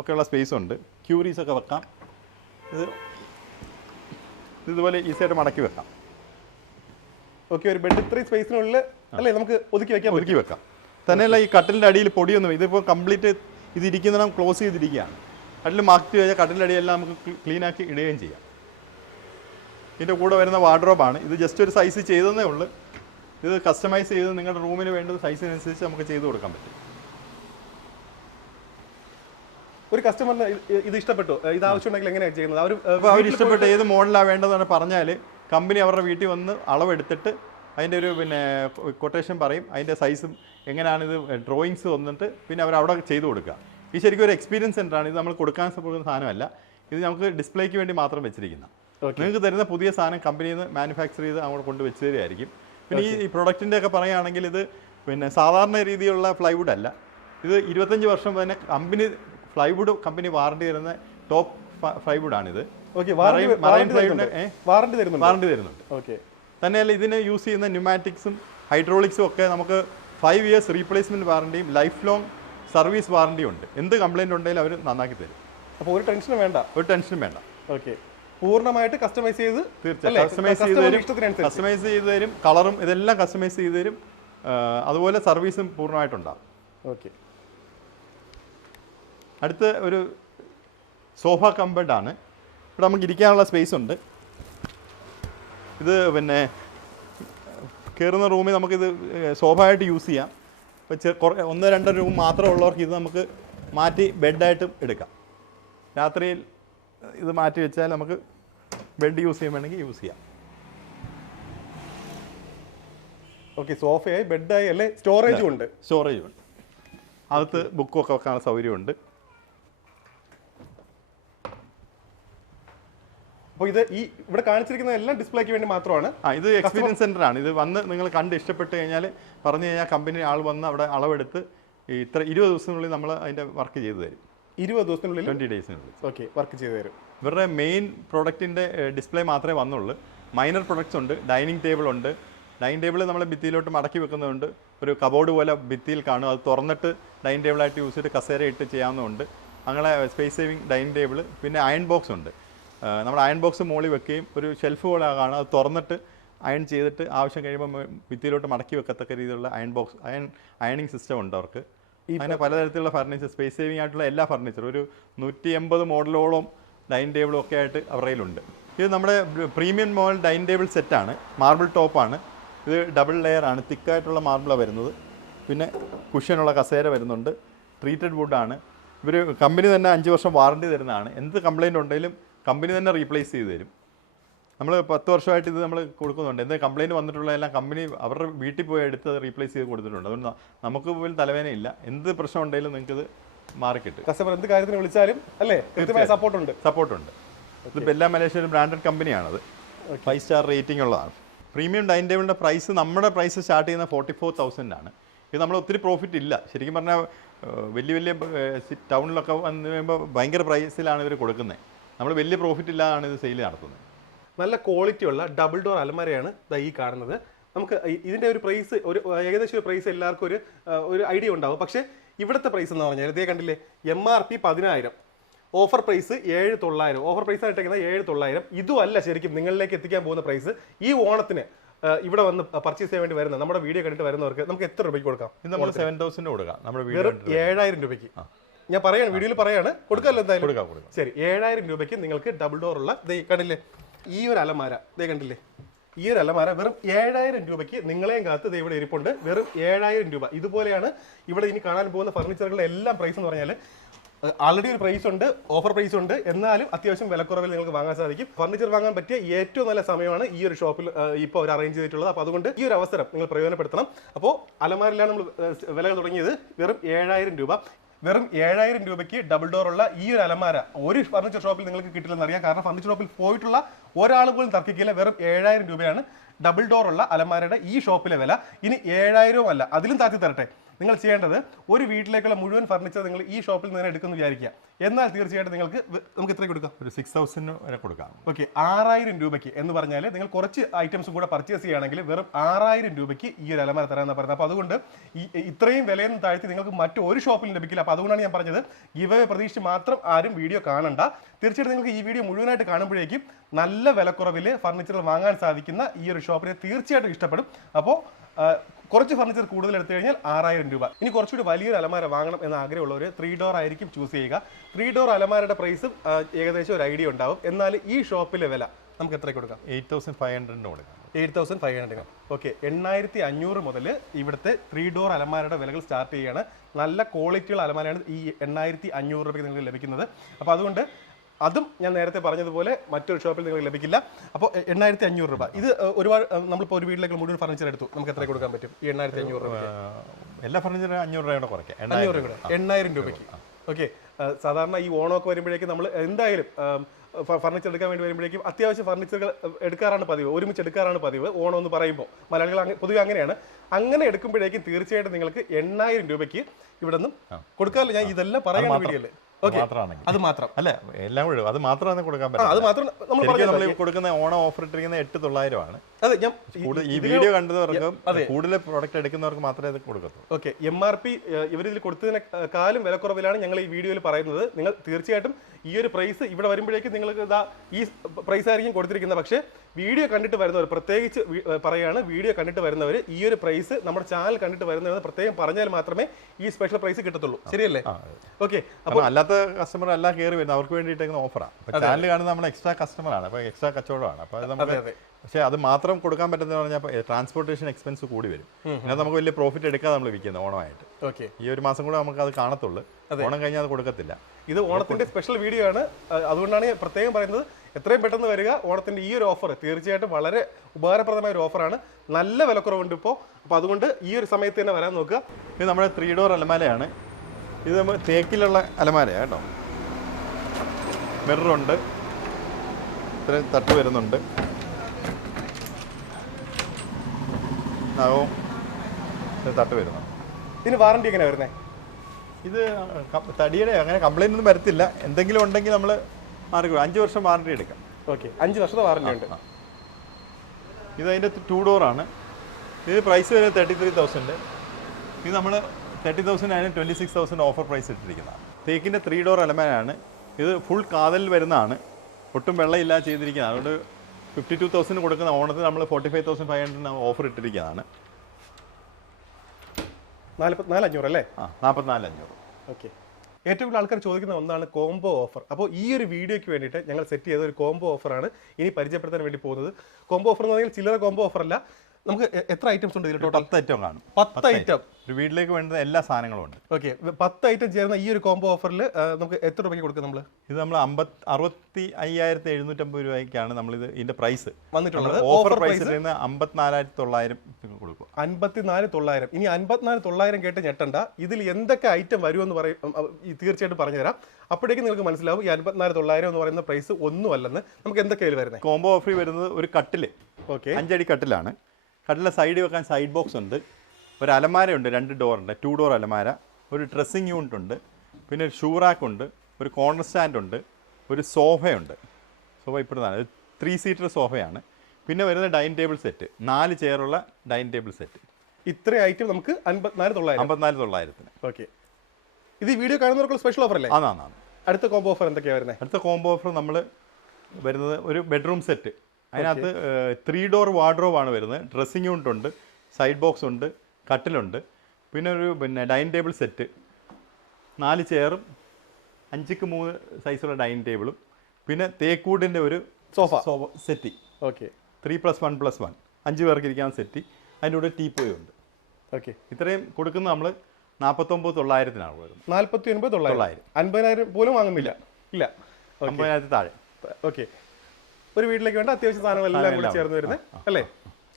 ഒക്കെയുള്ള സ്പേസും ഉണ്ട്. ക്യൂരീസ് ഒക്കെ വെക്കാം. ഇതുപോലെ ഈസിയായിട്ട് മടക്കി വെക്കാം. ഓക്കെ, ഒരു ബെഡ് ഇത്രയും സ്പേസിനുള്ളിൽ അല്ലേ നമുക്ക് ഒതുക്കി വെക്കാം. തന്നെയല്ല ഈ കട്ടിലിൻ്റെ അടിയിൽ പൊടിയൊന്നും, ഇതിപ്പോൾ കംപ്ലീറ്റ് ഇതിരിക്കുന്നിടം ക്ലോസ് ചെയ്തിരിക്കുകയാണ്. കട്ടിൽ മാറ്റി കഴിഞ്ഞാൽ കട്ടിലിൻ്റെ അടിയെല്ലാം നമുക്ക് ക്ലീനാക്കി ഇടുകയും ചെയ്യാം. ഇതിൻ്റെ കൂടെ വരുന്ന വാർഡ്രോബാണ്. ഇത് ജസ്റ്റ് ഒരു സൈസ് ചെയ്തതേ ഉള്ളൂ. ഇത് കസ്റ്റമൈസ് ചെയ്ത് നിങ്ങളുടെ റൂമിന് വേണ്ടത് സൈസിനനുസരിച്ച് നമുക്ക് ചെയ്ത് കൊടുക്കാൻ പറ്റും. ഒരു കസ്റ്റമറിന് ഇത് ഇഷ്ടപ്പെട്ടു, ഇത് ആവശ്യമുണ്ടെങ്കിൽ എങ്ങനെയാണ് ചെയ്യുന്നത്? അവർ ഇഷ്ടപ്പെട്ട ഏത് മോഡലാണ് വേണ്ടതെന്ന് പറഞ്ഞാൽ കമ്പനി അവരുടെ വീട്ടിൽ വന്ന് അളവെടുത്തിട്ട് അതിൻ്റെ ഒരു പിന്നെ കൊട്ടേഷൻ പറയും, അതിൻ്റെ സൈസും എങ്ങനെയാണിത് ഡ്രോയിങ്സ് വന്നിട്ട് പിന്നെ അവർ അവിടെ ചെയ്ത് കൊടുക്കുക. ഈ ശരിക്കും ഒരു എക്സ്പീരിയൻസ് സെൻ്ററാണ്. ഇത് നമ്മൾ കൊടുക്കാൻ പോകുന്ന സാധനമല്ല, ഇത് നമുക്ക് ഡിസ്പ്ലേക്ക് വേണ്ടി മാത്രം വെച്ചിരിക്കുന്ന. നിങ്ങൾക്ക് തരുന്ന പുതിയ സാധനം കമ്പനിയിൽ നിന്ന് മാനുഫാക്ചർ ചെയ്ത് അങ്ങോട്ട് കൊണ്ട് വെച്ച് തരുമായിരിക്കും. പിന്നെ ഈ പ്രൊഡക്റ്റിൻ്റെ ഒക്കെ പറയുകയാണെങ്കിൽ ഇത് പിന്നെ സാധാരണ രീതിയിലുള്ള പ്ലൈവുഡ് അല്ല. ഇത് 25 വർഷം തന്നെ പ്ലൈവുഡ് കമ്പനി വാറണ്ടി തരുന്ന ടോപ്പ് പ്ലൈവുഡാണിത്. വാറണ്ടി തരുന്നുണ്ട്. തന്നെയല്ല ഇതിന് യൂസ് ചെയ്യുന്ന ന്യൂമാറ്റിക്സും ഹൈഡ്രോളിക്സും ഒക്കെ നമുക്ക് 5 ഇയേഴ്സ് റീപ്ലേസ്മെൻറ്റ് വാറണ്ടിയും ലൈഫ് ലോങ് സർവീസ് വാറണ്ടിയും ഉണ്ട്. എന്ത് കംപ്ലയിൻ്റ് ഉണ്ടെങ്കിലും അവർ നന്നാക്കി തരും. അപ്പോൾ ഒരു ടെൻഷനും വേണ്ട. ഓക്കെ, പൂർണ്ണമായിട്ട് കസ്റ്റമൈസ് ചെയ്ത് കസ്റ്റമൈസ് ചെയ്ത് തരും. കളറും ഇതെല്ലാം കസ്റ്റമൈസ് ചെയ്ത് തരും. അതുപോലെ സർവീസും പൂർണ്ണമായിട്ടുണ്ടാകും. ഓക്കെ, അടുത്ത ഒരു സോഫ കംബർഡാണ്. ഇവിടെ നമുക്ക് ഇരിക്കാനുള്ള സ്പേസ് ഉണ്ട്. ഇത് പിന്നെ കയറുന്ന റൂമിൽ നമുക്കിത് സോഫയായിട്ട് യൂസ് ചെയ്യാം. ഇപ്പോൾ 1-2 റൂം മാത്രമേ ഉള്ളവർക്ക് ഇത് നമുക്ക് മാറ്റി ബെഡായിട്ടും എടുക്കാം. രാത്രിയിൽ ഇത് മാറ്റി വെച്ചാൽ നമുക്ക് ബെഡ് യൂസ് ചെയ്യാൻ വേണമെങ്കിൽ യൂസ് ചെയ്യാം. ഓക്കെ, സോഫയായി ബെഡായി അല്ലേ? സ്റ്റോറേജും ഉണ്ട്. അകത്ത് ബുക്കൊക്കെ വെക്കാനുള്ള സൗകര്യമുണ്ട്. അപ്പോൾ ഇത് ഇവിടെ കാണിച്ചിരിക്കുന്ന എല്ലാം ഡിസ്പ്ലേക്ക് വേണ്ടി മാത്രമാണ്. ഇത് എക്സ്പീരിയൻസ് സെൻ്ററാണ്. ഇത് വന്ന് നിങ്ങൾ കണ്ട് ഇഷ്ടപ്പെട്ട് കഴിഞ്ഞാൽ പറഞ്ഞു കഴിഞ്ഞാൽ കമ്പനി ആൾ വന്ന് അവിടെ അളവെടുത്ത് 20 ദിവസത്തിനുള്ളിൽ നമ്മൾ അതിൻ്റെ വർക്ക് ചെയ്തു തരും. 20 ദിവസത്തിനുള്ളിൽ 20 ഡേയ്സിനുള്ളിൽ ഓക്കെ വർക്ക് ചെയ്തു തരും. ഇവരുടെ മെയിൻ പ്രോഡക്റ്റിൻ്റെ ഡിസ്പ്ലേ മാത്രമേ വന്നുള്ളൂ. മൈനർ പ്രൊഡക്ട്സ് ഉണ്ട്. ഡൈനിങ് ടേബിൾ ഉണ്ട്. ഡൈനിങ് ടേബിൾ നമ്മൾ ഭിത്തിയിലോട്ട് മടക്കി വെക്കുന്നുണ്ട്. ഒരു കബോർഡ് പോലെ ഭിത്തിയിൽ കാണും. അത് തുറന്നിട്ട് ഡൈനിങ് ടേബിളായിട്ട് യൂസ് ചെയ്ത് കസേര ഇട്ട് ചെയ്യാവുന്നതുണ്ട്. അങ്ങനെ സ്പേസ് സേവിങ് ഡൈനിങ് ടേബിൾ. പിന്നെ അയൺ ബോക്സ് ഉണ്ട്. നമ്മൾ അയൺ ബോക്സ് മുകളിൽ വെക്കുകയും ഒരു ഷെൽഫ് പോലെ കാണും. അത് തുറന്നിട്ട് അയൺ ചെയ്തിട്ട് ആവശ്യം കഴിയുമ്പോൾ ഭിത്തിയിലോട്ട് മടക്കി വെക്കത്തക്ക രീതിയിലുള്ള അയണിങ് സിസ്റ്റം ഉണ്ട് അവർക്ക്. അങ്ങനെ പലതരത്തിലുള്ള ഫർണിച്ചർ, സ്പേസ് സേവിങ് ആയിട്ടുള്ള എല്ലാ ഫർണിച്ചറും ഒരു 180 മോഡലോളം ഡൈനിങ് ടേബിളും ഒക്കെ ആയിട്ട് അവരുടെയിലുണ്ട്. ഇത് നമ്മുടെ പ്രീമിയം മോഡൽ ഡൈനിങ് ടേബിൾ സെറ്റാണ്. മാർബിൾ ടോപ്പാണ്. ഇത് ഡബിൾ ലെയറാണ്. തിക്കായിട്ടുള്ള മാർബിളാണ് വരുന്നത്. പിന്നെ കുഷ്യനുള്ള കസേര വരുന്നുണ്ട്. ട്രീറ്റഡ് വുഡാണ്. ഇവർ കമ്പനി തന്നെ 5 വർഷം വാറണ്ടി തരുന്നതാണ്. എന്ത് കംപ്ലയിൻ്റ് ഉണ്ടെങ്കിലും കമ്പനി തന്നെ റീപ്ലേസ് ചെയ്ത് തരും. നമ്മൾ 10 വർഷമായിട്ട് ഇത് നമ്മൾ കൊടുക്കുന്നുണ്ട്. എന്ത് കംപ്ലയിൻറ്റ് വന്നിട്ടുള്ളതെല്ലാം കമ്പനി അവരുടെ വീട്ടിൽ പോയി എടുത്ത് റീപ്ലേസ് ചെയ്ത് കൊടുത്തിട്ടുണ്ട്. അതുകൊണ്ട് നമുക്ക് പോലും തലവേനയില്ല. എന്ത് പ്രശ്നം ഉണ്ടെങ്കിലും നിങ്ങൾക്കിത് മാറിക്കിട്ടും. കസ്റ്റമർ എന്ത് കാര്യത്തിന് വിളിച്ചാലും അല്ലേ സപ്പോർട്ടുണ്ട്. ഇത് ബെല്ല മലേഷ്യ ബ്രാൻഡഡ് കമ്പനിയാണത്. 5 സ്റ്റാർ റേറ്റിംഗ് ഉള്ളതാണ്. പ്രീമിയം ഡൈനിങ് ടേബിളിൻ്റെ പ്രൈസ് നമ്മുടെ പ്രൈസ് സ്റ്റാർട്ട് ചെയ്യുന്ന 44,000 ഇത് നമ്മൾ ഒത്തിരി പ്രോഫിറ്റ് ഇല്ല. ശരിക്കും പറഞ്ഞാൽ വലിയ ടൗണിലൊക്കെ വന്ന് കഴിയുമ്പോൾ ഭയങ്കര പ്രൈസിലാണ് ഇവർ കൊടുക്കുന്നത്. നമ്മൾ വലിയ പ്രോഫിറ്റ് ഇല്ലാതാണ് ഇത് സെയിൽ നടത്തുന്നത്. നല്ല ക്വാളിറ്റിയുള്ള ഡബിൾ ഡോർ അലമാരയാണ് ഈ കാണുന്നത്. നമുക്ക് ഇതിൻ്റെ ഒരു പ്രൈസ് ഏകദേശം ഒരു പ്രൈസ് എല്ലാവർക്കും ഒരു ഐഡിയ ഉണ്ടാവും. പക്ഷേ ഇവിടുത്തെ പ്രൈസ് എന്ന് പറഞ്ഞാൽ ഇതേ കണ്ടില്ലേ, MRP 10,000, offer price 7,900. Offer price ആയിട്ടേക്കുന്നത് 7,900. ഇതുമല്ല ശരിക്കും നിങ്ങളിലേക്ക് എത്തിക്കാൻ പോകുന്ന പ്രൈസ്. ഈ ഓണത്തിന് ഇവിടെ വന്ന് പർച്ചേസ് ചെയ്യാൻ വേണ്ടി വരുന്ന നമ്മുടെ വീഡിയോ കണ്ടിട്ട് വരുന്നവർക്ക് നമുക്ക് എത്ര രൂപയ്ക്ക് കൊടുക്കാം? നമ്മൾ 7,000 കൊടുക്കാം. വെറും 7,000 രൂപയ്ക്ക്. ഞാൻ പറയാണ്, വീഡിയോയിൽ പറയാണ്, കൊടുക്കാമല്ലോ എന്തായാലും. ശരി, 7,000 രൂപയ്ക്ക് നിങ്ങൾക്ക് ഡബിൾ ഡോർ ഉള്ള കണ്ടില്ലേ ഈ ഒരു അലമാര, കണ്ടില്ലേ ഈ ഒരു അലമാര വെറും 7,000 രൂപയ്ക്ക് നിങ്ങളെയും കാത്ത് ഇവിടെ ഇരിപ്പുണ്ട്. വെറും 7,000 രൂപ. ഇതുപോലെയാണ് ഇവിടെ ഇനി കാണാൻ പോകുന്ന ഫർണിച്ചറുകളുടെ എല്ലാം പ്രൈസ് എന്ന് പറഞ്ഞാൽ ആൾറെഡി ഒരു പ്രൈസ് ഉണ്ട്, ഓഫർ പ്രൈസ് ഉണ്ട്, എന്നാലും അത്യാവശ്യം വിലക്കുറവിൽ നിങ്ങൾക്ക് വാങ്ങാൻ സാധിക്കും. ഫർണിച്ചർ വാങ്ങാൻ പറ്റിയ ഏറ്റവും നല്ല സമയമാണ് ഈ ഒരു ഷോപ്പിൽ ഇപ്പോൾ അവർ അറേഞ്ച് ചെയ്തിട്ടുള്ളത്. അപ്പോൾ അതുകൊണ്ട് ഈ ഒരു അവസരം നിങ്ങൾ പ്രയോജനപ്പെടുത്തണം. അപ്പോൾ അലമാരിലാണ് നമ്മൾ വിലകൾ തുടങ്ങിയത് വെറും 7000 രൂപ. വെറും 7000 രൂപയ്ക്ക് ഡബിൾ ഡോർ ഉള്ള ഈ ഒരു അലമാര ഒരു ഫർണിച്ചർ ഷോപ്പിൽ നിങ്ങൾക്ക് കിട്ടില്ലെന്ന് അറിയാം. കാരണം ഫർണിച്ചർ ഷോപ്പിൽ പോയിട്ടുള്ള ഒരാൾ പോലും തർക്കിക്കില്ല. വെറും 7000 രൂപയാണ് ഡബിൾ ഡോർ ഉള്ള അലമാരയുടെ ഈ ഷോപ്പിലെ വില. ഇനി 7000 അല്ല, അതിലും താഴ്ത്തി തരട്ടെ. നിങ്ങൾ ചെയ്യേണ്ടത് ഒരു വീട്ടിലേക്കുള്ള മുഴുവൻ ഫർണിച്ചർ നിങ്ങൾ ഈ ഷോപ്പിൽ നിന്ന് എടുക്കുമെന്ന് വിചാരിക്കുക. എന്നാൽ തീർച്ചയായിട്ടും നമുക്ക് എത്ര കൊടുക്കാം? ഒരു 6000 വരെ കൊടുക്കാം. ഓക്കെ, 6000 രൂപയ്ക്ക് എന്ന് പറഞ്ഞാൽ നിങ്ങൾ കുറച്ച് ഐറ്റംസും കൂടെ പർച്ചേസ് ചെയ്യുകയാണെങ്കിൽ വെറും 6000 രൂപയ്ക്ക് ഈ ഒരു അലമാര തരാമെന്ന് പറയുന്നത്. അപ്പോൾ അതുകൊണ്ട് ഇത്രയും വിലയൊന്നും താഴ്ത്തി നിങ്ങൾക്ക് മറ്റൊരു ഷോപ്പിൽ ലഭിക്കില്ല. അപ്പോൾ അതുകൊണ്ടാണ് ഞാൻ പറഞ്ഞത് ഗിവ് അവേ പ്രതീക്ഷിച്ച് മാത്രം ആരും വീഡിയോ കാണണ്ട. തീർച്ചയായിട്ടും നിങ്ങൾക്ക് ഈ വീഡിയോ മുഴുവനായിട്ട് കാണുമ്പോഴേക്കും നല്ല വിലക്കുറവിൽ ഫർണിച്ചർ വാങ്ങാൻ സാധിക്കുന്ന ഈ ഒരു ഷോപ്പിനെ തീർച്ചയായിട്ടും ഇഷ്ടപ്പെടും. അപ്പോൾ കുറച്ച് ഫർണിച്ചർ കൂടുതൽ എടുത്തു കഴിഞ്ഞാൽ 6000 രൂപ. ഇനി കുറച്ചുകൂടി വലിയൊരു അലമാര വാങ്ങണം എന്ന ആഗ്രഹമുള്ളവർ 3 ഡോർ ആയിരിക്കും ചൂസ് ചെയ്യുക. 3 ഡോർ അലമാരയുടെ പ്രൈസും ഏകദേശം ഒരു ഐഡിയ ഉണ്ടാവും. എന്നാൽ ഈ ഷോപ്പിലെ വില നമുക്ക് എത്ര കൊടുക്കാം? 8500 കൊടുക്കാം. 8500. ഓക്കെ, 8500 മുതൽ ഇവിടുത്തെ 3 ഡോർ അലമാരയുടെ വിലകൾ സ്റ്റാർട്ട് ചെയ്യുകയാണ്. നല്ല ക്വാളിറ്റിയുള്ള അലമാരയാണ് ഈ 8500 രൂപയ്ക്ക് നിങ്ങൾക്ക് ലഭിക്കുന്നത്. അപ്പോൾ അതുകൊണ്ട് അതും ഞാൻ നേരത്തെ പറഞ്ഞതുപോലെ മറ്റൊരു ഷോപ്പിൽ നിങ്ങൾക്ക് ലഭിക്കില്ല. അപ്പോൾ 8500 രൂപ. ഇത് ഒരുപാട് നമ്മളിപ്പോൾ ഒരു വീട്ടിലേക്ക് മുഴുവൻ ഫർണിച്ചർ എടുത്തു, നമുക്ക് എത്ര കൊടുക്കാൻ പറ്റും ഈ 8500 രൂപ? എല്ലാ ഫർണിച്ചറും 500 രൂപയുടെ കുറയ്ക്കാം. 8000 രൂപയ്ക്ക്. ഓക്കെ, സാധാരണ ഈ ഓണമൊക്കെ വരുമ്പോഴേക്കും നമ്മൾ എന്തായാലും ഫർണിച്ചർ എടുക്കാൻ വേണ്ടി വരുമ്പോഴേക്കും അത്യാവശ്യം ഫർണിച്ചറുകൾ എടുക്കാറാണ് പതിവ്, ഒരുമിച്ച് എടുക്കാറാണ് പതിവ്. ഓണം എന്ന് പറയുമ്പോൾ മലയാളികൾ പൊതുവെ അങ്ങനെയാണ്. അങ്ങനെ എടുക്കുമ്പോഴേക്കും തീർച്ചയായിട്ടും നിങ്ങൾക്ക് 8000 രൂപയ്ക്ക് ഇവിടെ നിന്നും കൊടുക്കാറില്ല. ഞാൻ ഇതെല്ലാം പറയുന്ന വീഡിയോയിൽ അത് മാത്രം അല്ല, എല്ലാം കൂടെ അത് മാത്രമാണ് കൊടുക്കാൻ പറ്റും. അത് മാത്രം നമ്മൾ കൊടുക്കുന്ന ഓണം ഓഫർ ഇട്ടിരിക്കുന്ന 8900 ആണ്. ഈ വീഡിയോ കണ്ടവർക്ക് കൂടുതൽ പ്രോഡക്റ്റ് എടുക്കുന്നവർക്ക് മാത്രമേ അത് കൊടുക്കത്തുള്ളൂ. ഓക്കെ, MRP ഇവരിതിൽ കൊടുത്തതിനെക്കാളും വിലക്കുറവിലാണ് ഞങ്ങൾ ഈ വീഡിയോയിൽ പറയുന്നത്. നിങ്ങൾ തീർച്ചയായിട്ടും ഈ ഒരു പ്രൈസ് ഇവിടെ വരുമ്പോഴേക്കും നിങ്ങൾക്ക് ഈ പ്രൈസ് ആയിരിക്കും കൊടുത്തിരിക്കുന്നത്. പക്ഷേ വീഡിയോ കണ്ടിട്ട് വരുന്നവർ, പ്രത്യേകിച്ച് പറയാണ്, വീഡിയോ കണ്ടിട്ട് വരുന്നവർ ഈ ഒരു പ്രൈസ് നമ്മുടെ ചാനൽ കണ്ടിട്ട് വരുന്നവർ പ്രത്യേകം പറഞ്ഞാൽ മാത്രമേ ഈ സ്പെഷ്യൽ പ്രൈസ് കിട്ടത്തുള്ളൂ. ശരിയല്ലേ? ഓക്കെ, അപ്പോൾ അല്ലാത്ത കസ്റ്റമർ എല്ലാം കയറി വരുന്നത് അവർക്ക് വേണ്ടിയിട്ട് ഓഫറാണ്. ചാനൽ കാണുന്നത് നമ്മൾ എക്സ്ട്രാ കസ്റ്റമറാണ്, അപ്പോൾ എക്സ്ട്രാ കച്ചവടമാണ്. അപ്പോൾ അത് നമുക്ക് പക്ഷേ അത് മാത്രം കൊടുക്കാൻ പറ്റുന്ന പറഞ്ഞാൽ ട്രാൻസ്പോർട്ടേഷൻ എക്സ്പെൻസ് കൂടി വരും. എന്നാൽ നമുക്ക് വലിയ പ്രോഫിറ്റ് എടുക്കാതെ നമ്മൾ വിൽക്കുന്നത് ഓണമായിട്ട്. ഓക്കെ, ഈ ഒരു മാസം കൂടെ നമുക്ക് അത് കാണത്തുള്ളൂ. ഓണം കഴിഞ്ഞാൽ അത് കൊടുക്കത്തില്ല. ഇത് ഓണത്തിന്റെ സ്പെഷ്യൽ വീഡിയോ ആണ്. അതുകൊണ്ടാണ് പ്രത്യേകം പറയുന്നത് എത്രയും പെട്ടെന്ന് വരിക. ഓണത്തിന്റെ ഈ ഒരു ഓഫർ തീർച്ചയായിട്ടും വളരെ ഉപകാരപ്രദമായ ഒരു ഓഫറാണ്. നല്ല വിലക്കുറവുണ്ട് ഇപ്പോൾ. അപ്പോൾ അതുകൊണ്ട് ഈ ഒരു സമയത്ത് തന്നെ വരാൻ നോക്കുക. ഇത് നമ്മുടെ 3 ഡോർ അലമാരയാണ്. ഇത് നമ്മൾ തേക്കിലുള്ള അലമാരയാണ് കേട്ടോ. മിററുണ്ട്, ഇത്രയും തട്ട് വരുന്നുണ്ട്. നഖവും തട്ട് വരുന്നുണ്ട്. ഇതിന് വാറണ്ടി എങ്ങനെയാണ് വരുന്നത്? ഇത് തടിയുടെ അങ്ങനെ കംപ്ലൈൻ്റ് ഒന്നും വരത്തില്ല. എന്തെങ്കിലും ഉണ്ടെങ്കിൽ നമ്മൾ മാറി 5 വർഷം വാറണ്ടി എടുക്കാം. ഓക്കെ, 5 വർഷത്തെ വാറണ്ടി ഉണ്ട്. ഇത് അതിൻ്റെ 2 ഡോറാണ്. ഇത് പ്രൈസ് വരുന്നത് 33,000. ഇത് നമ്മൾ 30,000 അതിന് 26,000 ഓഫർ പ്രൈസ് ഇട്ടിരിക്കുന്നതാണ്. തേക്കിൻ്റെ 3 ഡോർ അലമാരയാണ്. ഇത് ഫുൾ കാതലിൽ വരുന്നതാണ്, ഒട്ടും വെള്ളമില്ലാതെ ചെയ്തിരിക്കുന്നതാണ്. അതുകൊണ്ട് 52,000 കൊടുക്കുന്ന ഓണത്തിന് നമ്മൾ 45,500 ഓഫർ ഇട്ടിരിക്കുന്നതാണ്. 44,500 അല്ലേ? 44,500. ഓക്കെ, ഏറ്റവും കൂടുതൽ ആൾക്കാർ ചോദിക്കുന്ന ഒന്നാണ് കോംബോ ഓഫർ. അപ്പോൾ ഈ ഒരു വീഡിയോയ്ക്ക് വേണ്ടിയിട്ട് ഞങ്ങൾ സെറ്റ് ചെയ്ത ഒരു കോംബോ ഓഫറാണ് ഇനി പരിചയപ്പെടുത്താൻ വേണ്ടി പോകുന്നത്. കോംബോ ഓഫർ എന്ന് പറഞ്ഞാൽ ചില്ലറ കോംബോ ഓഫർ അല്ല. നമുക്ക് എത്ര ഐറ്റംസ് ഉണ്ട് ഇതിൽ? ടോട്ടൽ 10 ഐറ്റം കാണും. 10 ഐറ്റം ഒരു വീട്ടിലേക്ക് വേണ്ടുന്ന എല്ലാ സാധനങ്ങളും ഉണ്ട്. ഓക്കെ, 10 ഐറ്റം ചേർന്ന ഈ ഒരു കോംബോ ഓഫറിൽ നമുക്ക് എത്ര രൂപയ്ക്ക് കൊടുക്കും? നമ്മൾ ഇത് നമ്മൾ 65,750 രൂപയ്ക്കാണ് നമ്മളിത് ഇതിന്റെ പ്രൈസ് വന്നിട്ടുള്ളത്. ഓഫർ പ്രൈസ് 54,900 കൊടുക്കും. 54,900. ഇനി 54,900 കേട്ട് ഞെട്ടണ്ട. ഇതിൽ എന്തൊക്കെ ഐറ്റം വരുമെന്ന് പറയും, തീർച്ചയായിട്ടും പറഞ്ഞുതരാം. അപ്പോഴേക്കും നിങ്ങൾക്ക് മനസ്സിലാവും ഈ 54,900 എന്ന് പറയുന്ന പ്രൈസ് ഒന്നുമല്ലെന്ന്. നമുക്ക് എന്തൊക്കെയാണ് വരുന്നത്? കോംബോ ഓഫറിൽ വരുന്നത് ഒരു കട്ടില്. ഓക്കെ, 5 അടി കട്ടിലാണ്. കട്ടിലെ സൈഡിൽ വെക്കാൻ സൈഡ് ബോക്സ് ഉണ്ട്, ഒരു അലമാരയുണ്ട്, 2 ഡോറുണ്ട്, 2 ഡോർ അലമാര, ഒരു ഡ്രസ്സിങ് യൂണിറ്റ് ഉണ്ട്, പിന്നെ ഒരു ഷൂ റാക്ക് ഉണ്ട്, ഒരു കോർണർ സ്റ്റാൻഡ് ഉണ്ട്, ഒരു സോഫയുണ്ട്. സോഫ ഇപ്പോഴാണ് 3 സീറ്റർ സോഫയാണ്. പിന്നെ വരുന്ന ഡൈനിങ് ടേബിൾ സെറ്റ്, 4 ചെയറുള്ള ഡൈനിങ് ടേബിൾ സെറ്റ്. ഇത്രയും ഐറ്റം നമുക്ക് 54,900. ഓക്കെ, ഇത് ഈ വീഡിയോ കാണുന്നവർക്കുള്ള സ്പെഷ്യൽ ഓഫർ അല്ലേ? അതാണ്. അടുത്ത കോംബോ ഓഫർ എന്തൊക്കെയാണ് വരുന്നത്? അടുത്ത കോംബോ ഓഫർ നമ്മൾ വരുന്നത് ഒരു ബെഡ്റൂം സെറ്റ്. അതിനകത്ത് 3 ഡോർ വാർഡ്രോബാണ് വരുന്നത്. ഡ്രസ്സിങ് യൂണിറ്റ് ഉണ്ട്, സൈഡ് ബോക്സ് ഉണ്ട്, കട്ടിലുണ്ട്, പിന്നെ ഒരു ഡൈനിങ് ടേബിൾ സെറ്റ്, 4 ചെയറും 5x3 സൈസുള്ള ഡൈനിങ് ടേബിളും, പിന്നെ തേക്കൂടിൻ്റെ ഒരു സോഫ സെറ്റി. ഓക്കെ, 3+1+1 5 പേർക്ക് ഇരിക്കാൻ സെറ്റി. അതിൻ്റെ കൂടെ ടീപ്പോയും ഉണ്ട്. ഓക്കെ, ഇത്രയും കൊടുക്കുന്ന നമ്മൾ 49,900 വരുന്നത്. 49,900. 50,000 പോലും വാങ്ങുന്നില്ല. ഇല്ല, 50,000 താഴെ. ഓക്കെ. ഒരു വീട്ടിലേക്ക് വേണ്ട അത്യാവശ്യ സാധനങ്ങളെല്ലാം കൂടി ചേർന്ന് വരുന്നത് അല്ലേ?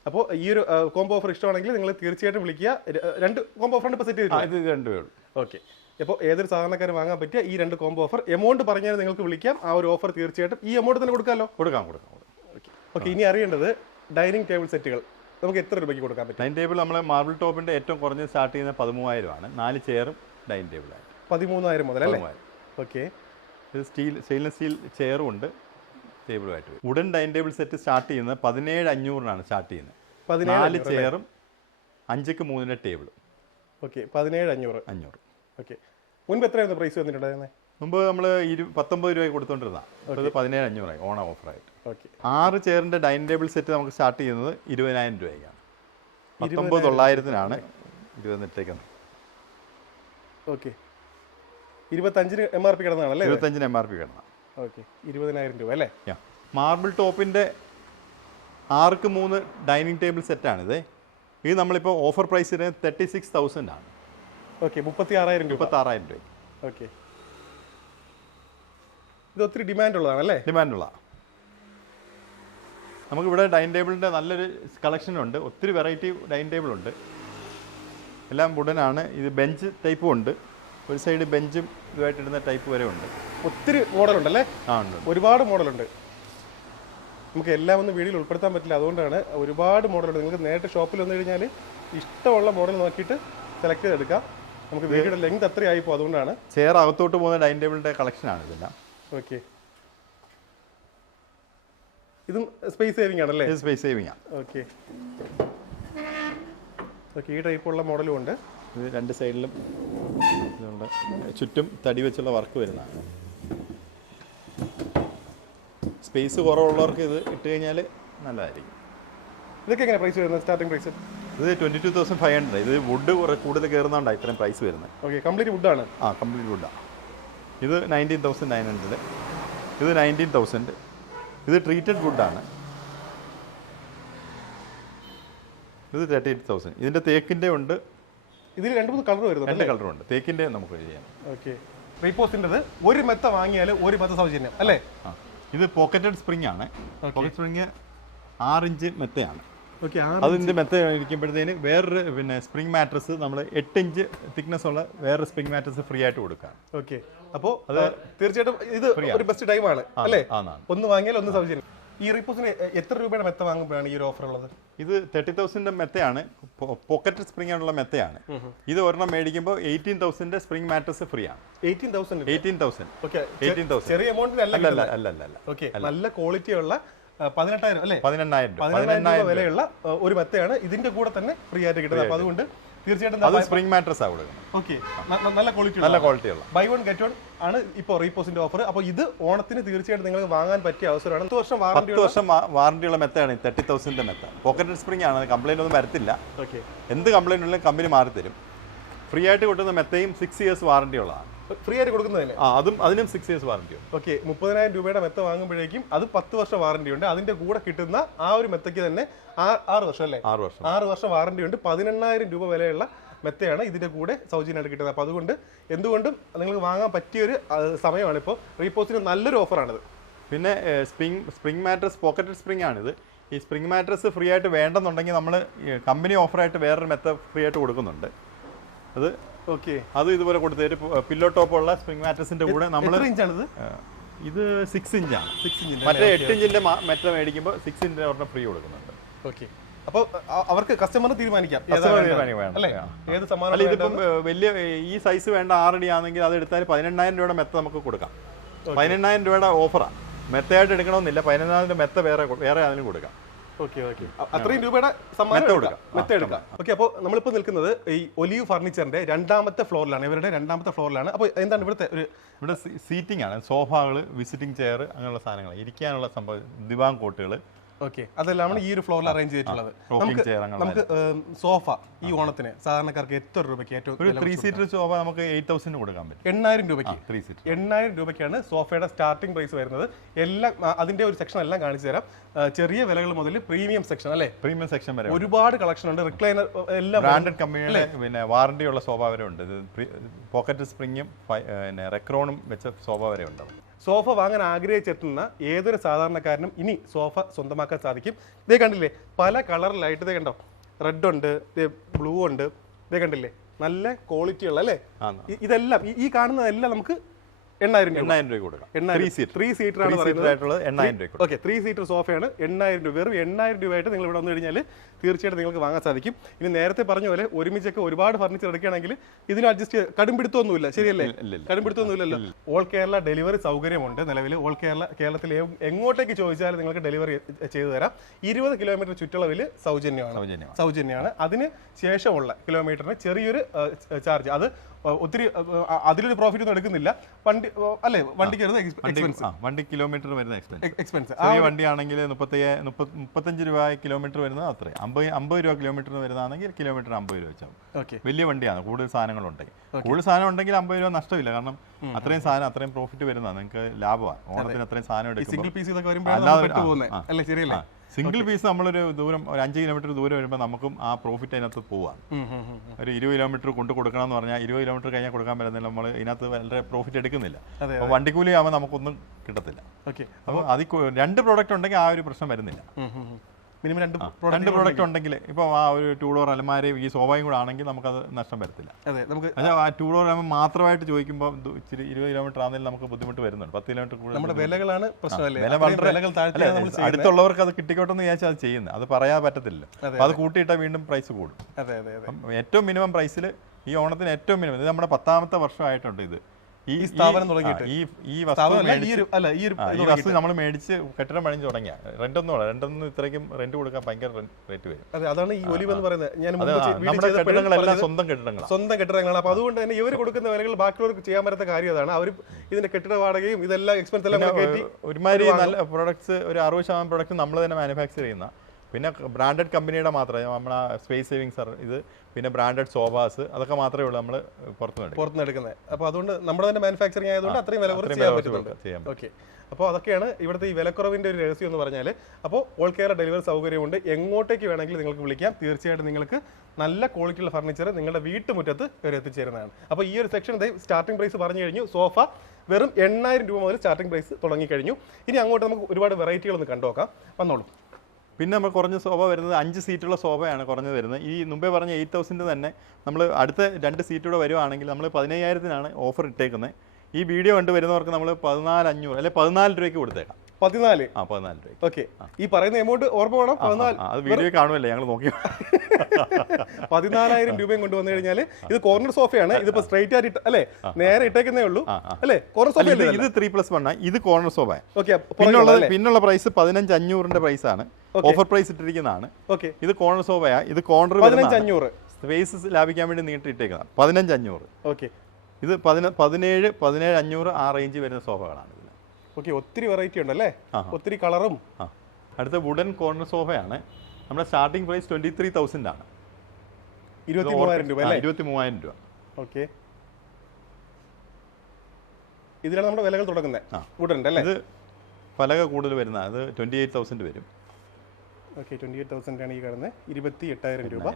അപ്പോൾ ഈ ഒരു കോംബോ ഓഫർ ഇഷ്ടമാണെങ്കിൽ നിങ്ങൾ തീർച്ചയായിട്ടും വിളിക്കുക. 2 കോംബോ ഓഫറാണ് ഇപ്പോൾ സെറ്റ് ചെയ്തിട്ടുള്ളത്. ഇത് രണ്ടുപേ ഉള്ളൂ. ഓക്കെ. അപ്പോൾ ഏതൊരു സാധാരണക്കാരൻ വാങ്ങാൻ പറ്റിയ ഈ 2 കോംബോ ഓഫർ എമൗണ്ട് പറഞ്ഞാൽ നിങ്ങൾക്ക് വിളിക്കാം. ആ ഒരു ഓഫർ തീർച്ചയായിട്ടും ഈ എമൗണ്ട് തന്നെ കൊടുക്കാമല്ലോ? കൊടുക്കാം. ഓക്കെ. ഇനി അറിയേണ്ടത് ഡൈനിങ് ടേബിൾ സെറ്റുകൾ നമുക്ക് എത്ര രൂപയ്ക്ക് കൊടുക്കാൻ പറ്റും? ഡൈനിങ് ടേബിൾ നമ്മൾ മാർബിൾ ടോപ്പിന്റെ ഏറ്റവും കുറഞ്ഞ സ്റ്റാർട്ട് ചെയ്യുന്നത് 13,000 ആണ്. 4 ചെയറും ഡൈനിങ് ടേബിളാണ്. 13,000 മുതൽ അല്ലേ? ഓക്കെ. ഇത് സ്റ്റെയിൻലെസ് സ്റ്റീൽ ചെയറും ഉണ്ട്, ടേബിളുമായിട്ട്. Wooden dining table set start ചെയ്യുന്നത് 17,500 സ്റ്റാർട്ട് ചെയ്യുന്നത്. 4 ചെയറും 5ക്ക് 3 ടേബിളും. ഓക്കെ. 17,500. ഓക്കെ. മുൻപ് എത്രയായിരുന്നു പ്രൈസ് വന്നിട്ടുണ്ടായിരുന്നത്? മുമ്പ് നമ്മൾ 19 രൂപയ്ക്ക് കൊടുത്തോണ്ടിരുന്ന, ഇത് 17,500 ഓണം ഓഫറായിട്ട്. ഓക്കെ. 6 ചെയറിന്റെ ഡൈനിങ് ടേബിൾ സെറ്റ് നമുക്ക് സ്റ്റാർട്ട് ചെയ്യുന്നത് 20,000 രൂപയ്ക്കാണ്. 19,900 ഇരുപതിട്ടേക്കുന്നത്. ഓക്കെ. 25 MRP കിടന്നതാണല്ലേ? 25 MRP കിടന്ന. ഓക്കെ. 20,000 രൂപ അല്ലേ? മാർബിൾ ടോപ്പിന്റെ 6ക്ക് 3 ഡൈനിങ് ടേബിൾ സെറ്റാണിത്. ഇത് നമ്മളിപ്പോൾ ഓഫർ പ്രൈസ് 36,000 ആണ്. ഓക്കെ. 36,000 രൂപ. 36,000 രൂപ. ഓക്കെ. ഇത് ഒത്തിരി ഡിമാൻഡ് ഉള്ളതാണ്. ഡിമാൻഡുള്ള നമുക്കിവിടെ ഡൈനിങ് ടേബിളിൻ്റെ നല്ലൊരു കളക്ഷൻ ഉണ്ട്. ഒത്തിരി വെറൈറ്റി ഡൈനിങ് ടേബിൾ ഉണ്ട്. എല്ലാം വുഡനാണ്. ഇത് ബെഞ്ച് ടൈപ്പും ഉണ്ട്. ഒരു സൈഡ് ബെഞ്ചും ഇതുമായിട്ട് ഇടുന്ന ടൈപ്പ് വരെ ഉണ്ട്. ഒത്തിരി മോഡലുണ്ടല്ലേ? ഉണ്ട്. ഒരുപാട് മോഡലുണ്ട്. നമുക്ക് എല്ലാം ഒന്നും വീഡിയോയിൽ ഉൾപ്പെടുത്താൻ പറ്റില്ല. അതുകൊണ്ടാണ് ഒരുപാട് മോഡലുണ്ട്. നിങ്ങൾക്ക് നേരിട്ട് ഷോപ്പിൽ വന്നു കഴിഞ്ഞാൽ ഇഷ്ടമുള്ള മോഡൽ നോക്കിയിട്ട് സെലക്ട് ചെയ്തെടുക്കാം. നമുക്ക് വീഡിയോയുടെ ലെങ്ത് അത്രയായിപ്പോൾ, അതുകൊണ്ടാണ്. ചെയർ അകത്തോട്ട് പോകുന്ന ഡൈനിങ് ടേബിളിൻ്റെ കളക്ഷനാണ് ഇതെല്ലാം. ഓക്കെ. ഇതും സ്പേസ് സേവിംഗ് ആണല്ലേ? ഇത് സ്പേസ് സേവിംഗ് ആണ്. ഓക്കെ. ഓക്കെ. ഈ ടൈപ്പുള്ള മോഡലും ഉണ്ട്. ഇത് 2 സൈഡിലും ഇതുണ്ട്. ചുറ്റും തടി വെച്ചുള്ള വർക്ക് വരുന്നതാണ്. സ്പേസ് കുറവുള്ളവർക്ക് ഇത് ഇട്ട് കഴിഞ്ഞാൽ നല്ലതായിരിക്കും. ഇതൊക്കെ എങ്ങനെ പ്രൈസ് വരുന്നത്? സ്റ്റാർട്ടിംഗ് പ്രൈസ് ഇത് 22,500. ഇത് വുഡ് കൂടുതൽ കയറുന്നതുകൊണ്ടാണ് ഇത്രയും പ്രൈസ് വരുന്നത്. ഓക്കെ. കംപ്ലീറ്റ് വുഡാണ്? കംപ്ലീറ്റ് വുഡാണ്. ഇത് 19,900. ഇത് 19,000. ഇത് ട്രീറ്റഡ് വുഡാണ്. ഇത് 38,000. ഇതിൻ്റെ തേക്കിൻ്റെ ഉണ്ട്. ഇതിൽ 2-3 കളർ വരുന്നുണ്ട്. 2 കളറുണ്ട്. തേക്കിൻ്റെ നമുക്ക് ചെയ്യാം. ഓക്കെ. റീപോസിൻ്റെത് ഒരു മെത്ത വാങ്ങിയാൽ ഒരു മെത്ത സൗജന്യം അല്ലേ? ഇത് പോക്കറ്റഡ് സ്പ്രിംഗ് ആണ്. പോക്കറ്റ് സ്പ്രിംഗ് 6 ഇഞ്ച് മെത്തയാണ്. ഓക്കെ. അതിൻ്റെ മെത്ത ഇരിക്കുമ്പോഴത്തേന് വേറൊരു സ്പ്രിംഗ് മാട്രസ് നമ്മൾ 8 ഇഞ്ച് തിക്നെസ് ഉള്ള വേറൊരു സ്പ്രിംഗ് മാട്രസ് ഫ്രീ ആയിട്ട് കൊടുക്കാം. ഓക്കെ. അപ്പോൾ അത് തീർച്ചയായിട്ടും ഇത് ഒരു ബെസ്റ്റ് ടൈമാണ് അല്ലേ? ഒന്ന് വാങ്ങിയാൽ ഒന്ന് സൗജന്യം. ഈ റീപോസിന് എത്ര രൂപയുടെ മെത്ത വാങ്ങുമ്പോഴാണ് ഈ ഒരു ഓഫർ ഉള്ളത്? ഇത് 30,000 മെത്തയാണ്. Pocket spring ആണുള്ള മെത്തയാണ്. ഇത് ഒരെണ്ണം മേടിക്കുമ്പോൾ 18,000 സ്പ്രിംഗ് മാട്രസ് ഫ്രീ ആണ്. 18,000. ഓക്കെ. ചെറിയ എമൗണ്ടിൽ അല്ല. ഓക്കെ. നല്ല ക്വാളിറ്റിയുള്ള 18,000 അല്ലേ? 18,000 വിലയുള്ള ഒരു മെത്തയാണ് ഇതിന്റെ കൂടെ തന്നെ ഫ്രീ ആയിട്ട് കിട്ടുന്നത്. അപ്പോൾ അതുകൊണ്ട് തീർച്ചയായിട്ടും സ്പ്രിംഗ് മാട്രസ് ആണ് കൊടുക്കുന്നത്. ഓക്കെ. നല്ല ക്വാളിറ്റിയുള്ള ബൈ വൺ ഗെറ്റ് വൺ ആണ് ഇപ്പോൾ റീപോസിന്റെ ഓഫർ. അപ്പോൾ ഇത് ഓണത്തിന് തീർച്ചയായിട്ടും നിങ്ങൾക്ക് വാങ്ങാൻ പറ്റിയ അവസരമാണ്. 10 വർഷം വാറണ്ടിയുള്ള മെത്തയാണ് 30,000 മെത്ത. പോക്കറ്റ് സ്പ്രിംഗ് ആണ്. കംപ്ലൈന്റ് ഒന്നും വരത്തില്ല. ഓക്കെ. എന്ത് കംപ്ലൈന്റ് ഉണ്ടെങ്കിലും കമ്പനി മാറി തരും. ഫ്രീ ആയിട്ട് കിട്ടുന്ന മെത്തയും 6 ഇയേഴ്സ് വാറണ്ടി ഉള്ളതാണ്. ഫ്രീ ആയിട്ട് കൊടുക്കുന്നതിന് അതിനും 6 ഇയേഴ്സ് വാറണ്ടി ഉണ്ട്. ഓക്കെ. 30,000 രൂപയുടെ മെത്ത വാങ്ങുമ്പോഴേക്കും അത് 10 വർഷം വാറണ്ടി ഉണ്ട്. അതിന്റെ കൂടെ കിട്ടുന്ന ആ ഒരു മെത്തയ്ക്ക് തന്നെ 6 വർഷം അല്ലേ? 6 വർഷം വാറണ്ടി ഉണ്ട്. 18,000 രൂപ വിലയുള്ള മെത്തയാണ് ഇതിന്റെ കൂടെ സൗജന്യമായിട്ട് കിട്ടുന്നത്. അപ്പോൾ അതുകൊണ്ട് എന്തുകൊണ്ടും നിങ്ങൾക്ക് വാങ്ങാൻ പറ്റിയൊരു സമയമാണ് ഇപ്പോൾ. റീപോസിന് നല്ലൊരു ഓഫറാണിത്. പിന്നെ സ്പ്രിംഗ് മാട്രസ് പോക്കറ്റഡ് സ്പ്രിംഗ് ആണിത്. ഈ സ്പ്രിംഗ് മാട്രസ് ഫ്രീ ആയിട്ട് വേണ്ടെന്നുണ്ടെങ്കിൽ നമ്മൾ കമ്പനി ഓഫറായിട്ട് വേറൊരു മെത്ത ഫ്രീ ആയിട്ട് കൊടുക്കുന്നുണ്ട്. അത് ഓക്കെ. അത് ഇതുപോലെ കൊടുത്ത് പില്ലോ ടോപ്പുള്ള സ്പ്രിംഗ് മാട്രസിന്റെ കൂടെ നമ്മൾ ഇത് 6 ഇഞ്ചാണ്. മറ്റേ 8 ഇഞ്ചിന്റെ മെത്ത മേടിക്കുമ്പോൾ 6 ഇഞ്ചിന്റെ ഒരെണ്ണം ഫ്രീ കൊടുക്കുന്നുണ്ട്. ഓക്കെ. അപ്പോൾ അവർക്ക് കസ്റ്റമറിന് തീരുമാനിക്കാം അല്ലേ ഏത് സമ്മാനം. അല്ല, ഇതിപ്പം വലിയ ഈ സൈസ് വേണ്ട 6 അടി ആണെങ്കിൽ അത് എടുത്താൽ 18,000 രൂപയുടെ മെത്ത നമുക്ക് കൊടുക്കാം. 18,000 രൂപയുടെ ഓഫറാണ്. മെത്തയായിട്ട് എടുക്കണമെന്നില്ല. 18,000 മെത്ത വേറെ അതിനും കൊടുക്കാം. ഓക്കെ. അത്രയും രൂപയുടെ മെത്ത എടുക്കാം. ഓക്കെ. അപ്പോൾ നമ്മളിപ്പോൾ നിൽക്കുന്നത് ഈ ഒലിവ് ഫർണിച്ചറിന്റെ 2ാമത്തെ ഫ്ലോറിലാണ്. ഇവരുടെ 2ാമത്തെ ഫ്ലോറിലാണ്. അപ്പോൾ എന്താണ് ഇവിടെ സീറ്റിംഗ് ആണ്. സോഫകൾ, വിസിറ്റിംഗ് ചെയർ, അങ്ങനെയുള്ള സാധനങ്ങൾ, ഇരിക്കാനുള്ള ദിവാൻ കോട്ടുകൾ, ഓക്കെ, അതെല്ലാം ഈ ഒരു ഫ്ലോറിൽ അറേഞ്ച് ചെയ്തിട്ടുള്ളത്. റോക്കിംഗ് ചെയർ അങ്ങനെ നമുക്ക് സോഫ ഈ ഓണത്തിന് സാധാരണക്കാർക്ക് എത്ര രൂപയ്ക്ക് ഏറ്റവും ഒരു 3 സീറ്റർ സോഫ നമുക്ക് 8,000 കൊടുക്കാൻ പറ്റും. 8,000 രൂപയ്ക്ക് 3 സീറ്റർ 8,000 രൂപയ്ക്കാണ് സോഫയുടെ സ്റ്റാർട്ടിംഗ് പ്രൈസ് വരുന്നത്. എല്ലാം അതിന്റെ ഒരു സെക്ഷൻ എല്ലാം കാണിച്ചു തരാം. ചെറിയ വിലകൾ മുതൽ പ്രീമിയം സെക്ഷൻ അല്ലേ, പ്രീമിയം സെക്ഷൻ വരെ ഒരുപാട് കളക്ഷൻ ഉണ്ട്. റിക്ലൈനർ എല്ലാം ബ്രാൻഡഡ് കമ്പനിയുടെ പിന്നെ വാറണ്ടി ഉള്ള സോഫ വരെ ഉണ്ട്. പോക്കറ്റ് സ്പ്രിങ്ങും പിന്നെ റെക്രോണും വെച്ച സോഫ വരെ ഉണ്ട്. സോഫ വാങ്ങാൻ ആഗ്രഹിച്ചെത്തുന്ന ഏതൊരു സാധാരണക്കാരനും ഇനി സോഫ സ്വന്തമാക്കാൻ സാധിക്കും. ഇതേ കണ്ടില്ലേ, പല കളറിലായിട്ട് ഇതേ കണ്ടോ, റെഡ് ഉണ്ട്, ബ്ലൂ ഉണ്ട്, ഇതേ കണ്ടില്ലേ, നല്ല ക്വാളിറ്റി ഉള്ള അല്ലേ. ഇതെല്ലാം ഈ കാണുന്നതെല്ലാം നമുക്ക് 8,000 രൂപ കൊടുക്കാം. 3 സീറ്റർ ആണ് പറയുന്നത്. 8,000 രൂപ. ഓക്കെ, 3 സീറ്റർ സോഫയാണ് 8,000 രൂപ. വെറും 8,000 രൂപയായിട്ട് നിങ്ങൾ ഇവിടെ വന്നു കഴിഞ്ഞാൽ തീർച്ചയായിട്ടും നിങ്ങൾക്ക് വാങ്ങാൻ സാധിക്കും. ഇനി നേരത്തെ പറഞ്ഞ പോലെ ഒരുമിച്ചൊക്കെ ഒരുപാട് ഫർണിച്ചർ എടുക്കുകയാണെങ്കിൽ ഇതിന് അഡ്ജസ്റ്റ് കടുംപിടുത്തൊന്നുമില്ല, ശരിയല്ലേ? കടുംപിടുത്തൊന്നുമില്ലല്ലോ. ഓൾ കേരള ഡെലിവറി സൗകര്യമുണ്ട് നിലവിൽ. ഓൾ കേരളത്തിൽ എങ്ങോട്ടേക്ക് ചോദിച്ചാലും നിങ്ങൾക്ക് ഡെലിവറി ചെയ്തു തരാം. 20 കിലോമീറ്റർ ചുറ്റളവിൽ സൗജന്യമാണ്. അതിന് ശേഷമുള്ള കിലോമീറ്ററിന് ചെറിയൊരു ചാർജ്. അത് ഒത്തിരി അതിലൊരു പ്രോഫിറ്റ് ഒന്നും എടുക്കുന്നില്ല. വണ്ടി അല്ലേ, വണ്ടിക്ക് വരുന്ന എക്സ്പെൻസ്, വണ്ടി കിലോമീറ്റർ വരുന്ന എക്സ്പെൻസ്. ചെറിയ വണ്ടിയാണെങ്കിൽ 35 രൂപ കിലോമീറ്റർ വരുന്നത് അത്രയും. 50 രൂപ കിലോമീറ്റർ വരുന്നതാണെങ്കിൽ കിലോമീറ്റർ 50 രൂപ വെച്ചാൽ. വലിയ വണ്ടിയാണ്, കൂടുതൽ സാധനങ്ങളുണ്ടെങ്കിൽ. കൂടുതൽ സാധനം ഉണ്ടെങ്കിൽ 50 രൂപ നഷ്ടമില്ല. കാരണം അത്രയും സാധനം അത്രയും പ്രോഫിറ്റ് വരുന്നതാണ്, നിങ്ങൾക്ക് ലാഭമാണ്. ഓണത്തിന് അത്രയും സാധനം എടുക്കും. സിംഗിൾ പീസ് ഇതൊക്കെ വരുമ്പോൾ അല്ലേ, ശരിയല്ലേ? സിംഗിൾ പീസ് നമ്മളൊരു ദൂരം ഒരു 5 കിലോമീറ്റർ ദൂരം വരുമ്പോൾ നമുക്കും ആ പ്രോഫിറ്റ് അതിനകത്ത് പോവാം. ഒരു 20 കിലോമീറ്റർ കൊണ്ട് കൊടുക്കണം എന്ന് പറഞ്ഞാൽ 20 കിലോമീറ്റർ കഴിഞ്ഞാൽ കൊടുക്കാൻ പറ്റുന്നില്ല. നമ്മൾ ഇതിനകത്ത് വളരെ പ്രോഫിറ്റ് എടുക്കുന്നില്ല. അപ്പോൾ വണ്ടിക്കൂലി ആകുമ്പോൾ നമുക്കൊന്നും കിട്ടത്തില്ല. അപ്പോൾ അതിൽ 2 പ്രോഡക്റ്റ് ഉണ്ടെങ്കിൽ ആ ഒരു പ്രശ്നം വരുന്നില്ല. മിനിമം 2 പ്രോഡക്റ്റ് ഉണ്ടെങ്കിൽ ഇപ്പോൾ ആ ഒരു 2 ഡോർ അലമാരയും ഈ സോഫയും കൂടെ ആണെങ്കിൽ നമുക്കത് നഷ്ടം വരത്തില്ല. നമുക്ക് ആ 2 ഡോർ ആകുമ്പോൾ മാത്രമായിട്ട് ചോദിക്കുമ്പോൾ ഇച്ചിരി 20 കിലോമീറ്റർ ആണെങ്കിലും നമുക്ക് ബുദ്ധിമുട്ട് വരുന്നുണ്ട്. 10 കിലോമീറ്റർ കൂടുതൽ നമ്മുടെ വിലകളാണ് പ്രശ്നമല്ലേ. അടുത്തുള്ളവർക്ക് അത് കിട്ടിക്കോട്ടെ എന്ന് വിചാരിച്ചാൽ അത് ചെയ്യുന്നത്, അത് പറയാൻ പറ്റത്തില്ല. അപ്പോൾ അത് കൂട്ടിയിട്ടാൽ വീണ്ടും പ്രൈസ് കൂടും. ഏറ്റവും മിനിമം പ്രൈസിൽ ഈ ഓണത്തിന് ഏറ്റവും മിനിമം, ഇത് നമ്മുടെ 10ാമത്തെ വർഷമായിട്ടുണ്ട് ഇത് ഈ സ്ഥാപനം തുടങ്ങിയിട്ട്. ഈ വസ്തു നമ്മൾ മേടിച്ച് കെട്ടിടം പണിഞ്ഞ് തുടങ്ങിയ റെന്റൊന്നും ഇത്രയ്ക്കും റെന്റ് കൊടുക്കാൻ ഭയങ്കര റേറ്റ് വരും. അതാണ് ഈ ഒലിവ് എന്ന് പറയുന്നത്. നമ്മുടെ കെട്ടിടങ്ങളെല്ലാം സ്വന്തം കെട്ടിടങ്ങളാണ്. അപ്പൊ അതുകൊണ്ട് തന്നെ ഇവർ കൊടുക്കുന്ന വിലകൾ ബാക്കിയുള്ളവർക്ക് ചെയ്യാൻ പറ്റാത്ത കാര്യം അതാണ്. അവർ ഇതിന്റെ കെട്ടിട വാടകയും ഇതെല്ലാം എക്സ്പെൻസ് എല്ലാം ഒരുമാതിരി നല്ല പ്രൊഡക്ട്സ്, ഒരു 60% പ്രൊഡക്റ്റ് നമ്മൾ തന്നെ മാനുഫാക്ചർ ചെയ്യുന്ന, പിന്നെ ബ്രാൻഡഡ് കമ്പനിയുടെ മാത്രമേ നമ്മളെ സ്പേസ് സേവിങ്സ് ഇത്, പിന്നെ ബ്രാൻഡഡ് സോഫാസ്, അതൊക്കെ മാത്രമേ ഉള്ളൂ നമ്മൾ പുറത്തുനിന്ന് എടുക്കുന്നത്. അപ്പോൾ അതുകൊണ്ട് നമ്മുടെ തന്നെ മാനുഫാക്ചറിങ് ആയതുകൊണ്ട് അത്രയും വില കുറച്ച് ചെയ്യാൻ പറ്റുന്നുണ്ട്. ഓക്കെ, അപ്പോൾ അതൊക്കെയാണ് ഇവിടുത്തെ ഈ വിലക്കുറവിൻ്റെ ഒരു രഹസ്യം എന്ന് പറഞ്ഞാൽ. അപ്പോൾ ഓൾ കേരള ഡെലിവറി സൗകര്യമുണ്ട്. എങ്ങോട്ടേക്ക് വേണമെങ്കിലും നിങ്ങൾക്ക് വിളിക്കാം. തീർച്ചയായിട്ടും നിങ്ങൾക്ക് നല്ല ക്വാളിറ്റിയുള്ള ഫർണിച്ചർ നിങ്ങളുടെ വീട്ടുമുറ്റത്ത് ഇവർ എത്തിച്ചേരുന്നതാണ്. അപ്പോൾ ഈ ഒരു സെക്ഷൻ സ്റ്റാർട്ടിംഗ് പ്രൈസ് പറഞ്ഞു കഴിഞ്ഞു. സോഫ വെറും 8,000 രൂപ മുതൽ സ്റ്റാർട്ടിംഗ് പ്രൈസ് തുടങ്ങിക്കഴിഞ്ഞു. ഇനി അങ്ങോട്ട് നമുക്ക് ഒരുപാട് വെറൈറ്റികളൊന്ന് കണ്ടുനോക്കാം. വന്നോളൂ. പിന്നെ നമ്മൾ കുറഞ്ഞ സോഫ വരുന്നത് 5 സീറ്റുള്ള സോഫയാണ് കുറഞ്ഞത് വരുന്നത്. ഈ മുമ്പേ പറഞ്ഞ 8,000 തന്നെ നമ്മൾ അടുത്ത 2 സീറ്റൂടെ വരുവാണെങ്കിൽ നമ്മൾ 15,000-നാണ് ഓഫർ ഇട്ടേക്കുന്നത്. ഈ വീഡിയോ കണ്ട് വരുന്നവർക്ക് നമ്മൾ 14,500 അല്ലെ 14 രൂപയ്ക്ക് കൊടുത്തേക്കാം. 14 രൂപ. ഓക്കെ, ഈ പറയുന്ന എമൗണ്ട് ഓർമ്മ വേണം. 14 അത് വീഡിയോ കാണുമല്ലേ, ഞങ്ങൾ നോക്കി. 14,000 രൂപയും കൊണ്ട് വന്നു കഴിഞ്ഞാൽ ഇത് കോർണർ സോഫയാണ്. ഇതിപ്പോ സ്ട്രൈറ്റ് ആയിട്ട് അല്ലേ, നേരെ ഇട്ടേക്കുന്നേ ഉള്ളൂ അല്ലേ. കോർണർ സോഫ ഇത് 3+1 ഇത് കോർണർ സോഫ. പിന്നുള്ള പ്രൈസ് 15,500 പ്രൈസാണ്. ഓഫർ പ്രൈസ് ഇട്ടിരിക്കുന്നതാണ്. ഇത് കോർണർ സോഫയാ. ഇത് കോർണർ 15,500 സ്പേസ് ലാഭിക്കാൻ വേണ്ടി നീട്ടിയിട്ടേക്കുന്നതാണ്. 15,500. ഓക്കെ, ഇത് 17,500 ആ റേഞ്ച് വരുന്ന സോഫകളാണ്. ഓക്കെ, ഒത്തിരി വെറൈറ്റി ഉണ്ടല്ലേ, ഒത്തിരി കളറും. അടുത്ത വുഡൻ കോർണർ സോഫയാണ്. നമ്മുടെ സ്റ്റാർട്ടിംഗ് പ്രൈസ് 23,000 ആണ്. 23,000 രൂപ അല്ലേ? 23,000 രൂപ. ഓക്കെ, ഇതിലാണ് നമ്മുടെ വിലകൾ തുടങ്ങുന്നത്. വുഡൻ അല്ലേ? ഇത് പലക കൂടുതൽ വരുന്ന, അത് 28,000 വരും. ഓക്കെ, 28,000 ആണ് ഈ കാണുന്നത്. 28,000 രൂപ.